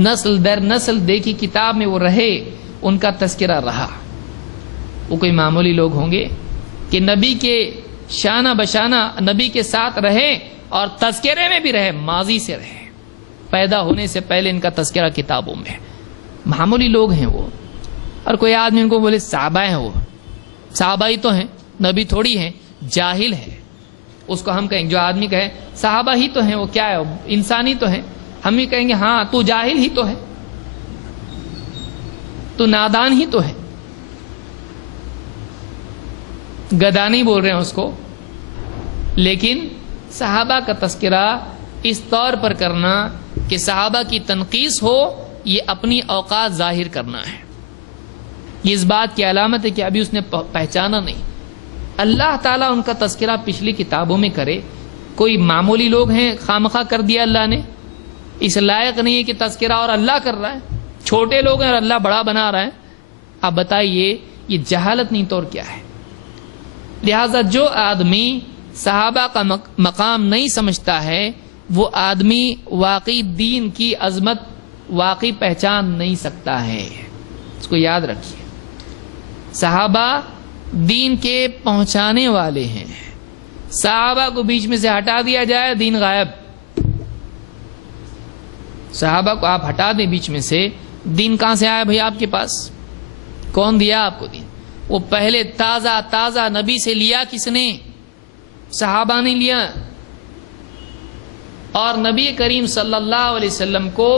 نسل در نسل دیکھی کتاب میں وہ رہے، ان کا تذکرہ رہا. وہ کوئی معمولی لوگ ہوں گے کہ نبی کے شانہ بشانہ نبی کے ساتھ رہے اور تذکرے میں بھی رہے، ماضی سے رہے، پیدا ہونے سے پہلے ان کا تذکرہ کتابوں میں. معمولی لوگ ہیں وہ. اور کوئی آدمی ان کو بولے صحابہ ہیں، وہ صحابہ ہی تو ہیں، نبی تھوڑی ہیں، جاہل ہے. اس کو ہم کہیں، جو آدمی کہے صحابہ ہی تو ہیں، وہ کیا ہے؟ انسان ہی تو ہیں. ہم بھی کہیں گے ہاں تو جاہل ہی تو ہے، تو نادان ہی تو ہے. گدھا نہیں بول رہے ہیں اس کو، لیکن صحابہ کا تذکرہ اس طور پر کرنا کہ صحابہ کی تنقیص ہو، یہ اپنی اوقات ظاہر کرنا ہے. یہ اس بات کی علامت ہے کہ ابھی اس نے پہچانا نہیں. اللہ تعالیٰ ان کا تذکرہ پچھلی کتابوں میں کرے. کوئی معمولی لوگ ہیں، خامخواہ کر دیا اللہ نے، اس لائق نہیں ہے کہ تذکرہ اور اللہ کر رہا ہے. چھوٹے لوگ ہیں اور اللہ بڑا بنا رہا ہے. آپ بتائیے یہ جہالت نہیں تو اور کیا ہے؟ لہذا جو آدمی صحابہ کا مقام نہیں سمجھتا ہے وہ آدمی واقعی دین کی عظمت واقعی پہچان نہیں سکتا ہے. اس کو یاد رکھیے، صحابہ دین کے پہنچانے والے ہیں. صحابہ کو بیچ میں سے ہٹا دیا جائے، دین غائب. صحابہ کو آپ ہٹا دیں بیچ میں سے، دین کہاں سے آیا بھائی آپ کے پاس؟ کون دیا آپ کو دین؟ وہ پہلے تازہ تازہ نبی سے لیا کس نے؟ صحابہ نے لیا. اور نبی کریم صلی اللہ علیہ وسلم کو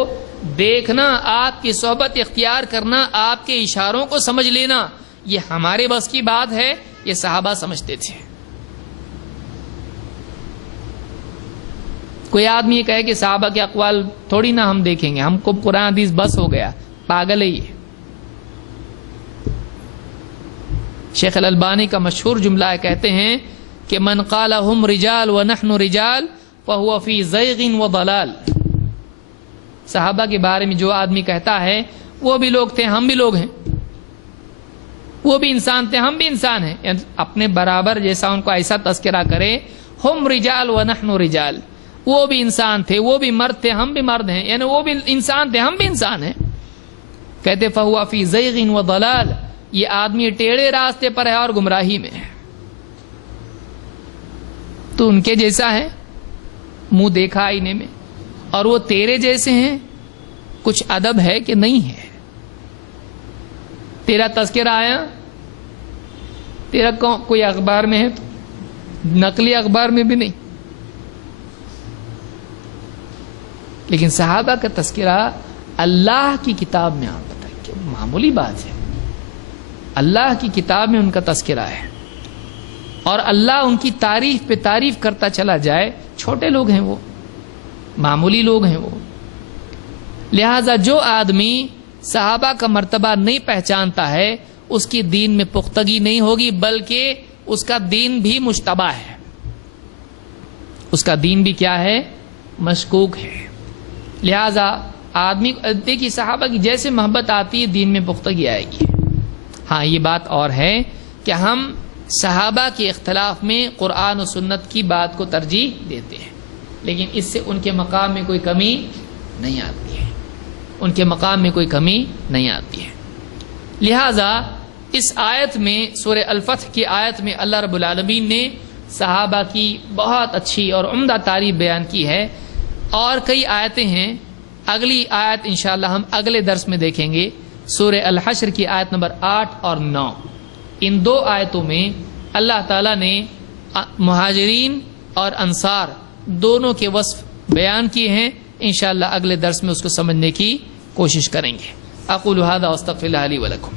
دیکھنا، آپ کی صحبت اختیار کرنا، آپ کے اشاروں کو سمجھ لینا، یہ ہمارے بس کی بات ہے. یہ صحابہ سمجھتے تھے. کوئی آدمی یہ کہے کہ صحابہ کے اقوال تھوڑی نہ ہم دیکھیں گے، ہم کو قرآن حدیث بس ہو گیا، پاگل ہے یہ. شیخ الالبانی کا مشہور جملہ ہے، کہتے ہیں کہ من قال ہم رجال ونحن رجال فهو فی زیغ وضلال. صحابہ کے بارے میں جو آدمی کہتا ہے وہ بھی لوگ تھے، ہم بھی لوگ ہیں، وہ بھی انسان تھے، ہم بھی انسان ہیں، یعنی اپنے برابر جیسا ان کو ایسا تذکرہ کرے. ہم رجال ونحن رجال، وہ بھی انسان تھے، وہ بھی مرد تھے، ہم بھی مرد ہیں، یعنی وہ بھی انسان تھے، ہم بھی انسان ہیں. کہتے فهو فی زیغ وضلال، یہ آدمی ٹیڑھے راستے پر ہے اور گمراہی میں ہے. تو ان کے جیسا ہے، منہ دیکھا آئینے میں، اور وہ تیرے جیسے ہیں، کچھ ادب ہے کہ نہیں ہے؟ تیرا تذکرہ آیا، تیرا کوئی اخبار میں ہے تو نقلی اخبار میں بھی نہیں. لیکن صحابہ کا تذکرہ اللہ کی کتاب میں، آپ بتائیں کہ معمولی بات ہے. اللہ کی کتاب میں ان کا تذکرہ ہے اور اللہ ان کی تعریف پہ تعریف کرتا چلا جائے. چھوٹے لوگ ہیں وہ، معمولی لوگ ہیں وہ. لہذا جو آدمی صحابہ کا مرتبہ نہیں پہچانتا ہے اس کی دین میں پختگی نہیں ہوگی، بلکہ اس کا دین بھی مشتبہ ہے، اس کا دین بھی کیا ہے؟ مشکوک ہے. لہذا آدمی دیکھیے صحابہ کی جیسے محبت آتی ہے دین میں پختگی آئے گی. ہاں یہ بات اور ہے کہ ہم صحابہ کے اختلاف میں قرآن و سنت کی بات کو ترجیح دیتے ہیں، لیکن اس سے ان کے مقام میں کوئی کمی نہیں آتی ہے، ان کے مقام میں کوئی کمی نہیں آتی ہے. لہذا اس آیت میں، سورہ الفتح کی آیت میں اللہ رب العالمین نے صحابہ کی بہت اچھی اور عمدہ تعریف بیان کی ہے اور کئی آیتیں ہیں. اگلی آیت انشاءاللہ ہم اگلے درس میں دیکھیں گے، سورہ الحشر کی آیت نمبر 8 اور 9. ان دو آیتوں میں اللہ تعالیٰ نے مہاجرین اور انصار دونوں کے وصف بیان کیے ہیں. انشاءاللہ اگلے درس میں اس کو سمجھنے کی کوشش کریں گے. اقول ھذا واستغفر اللہ لی ولکم.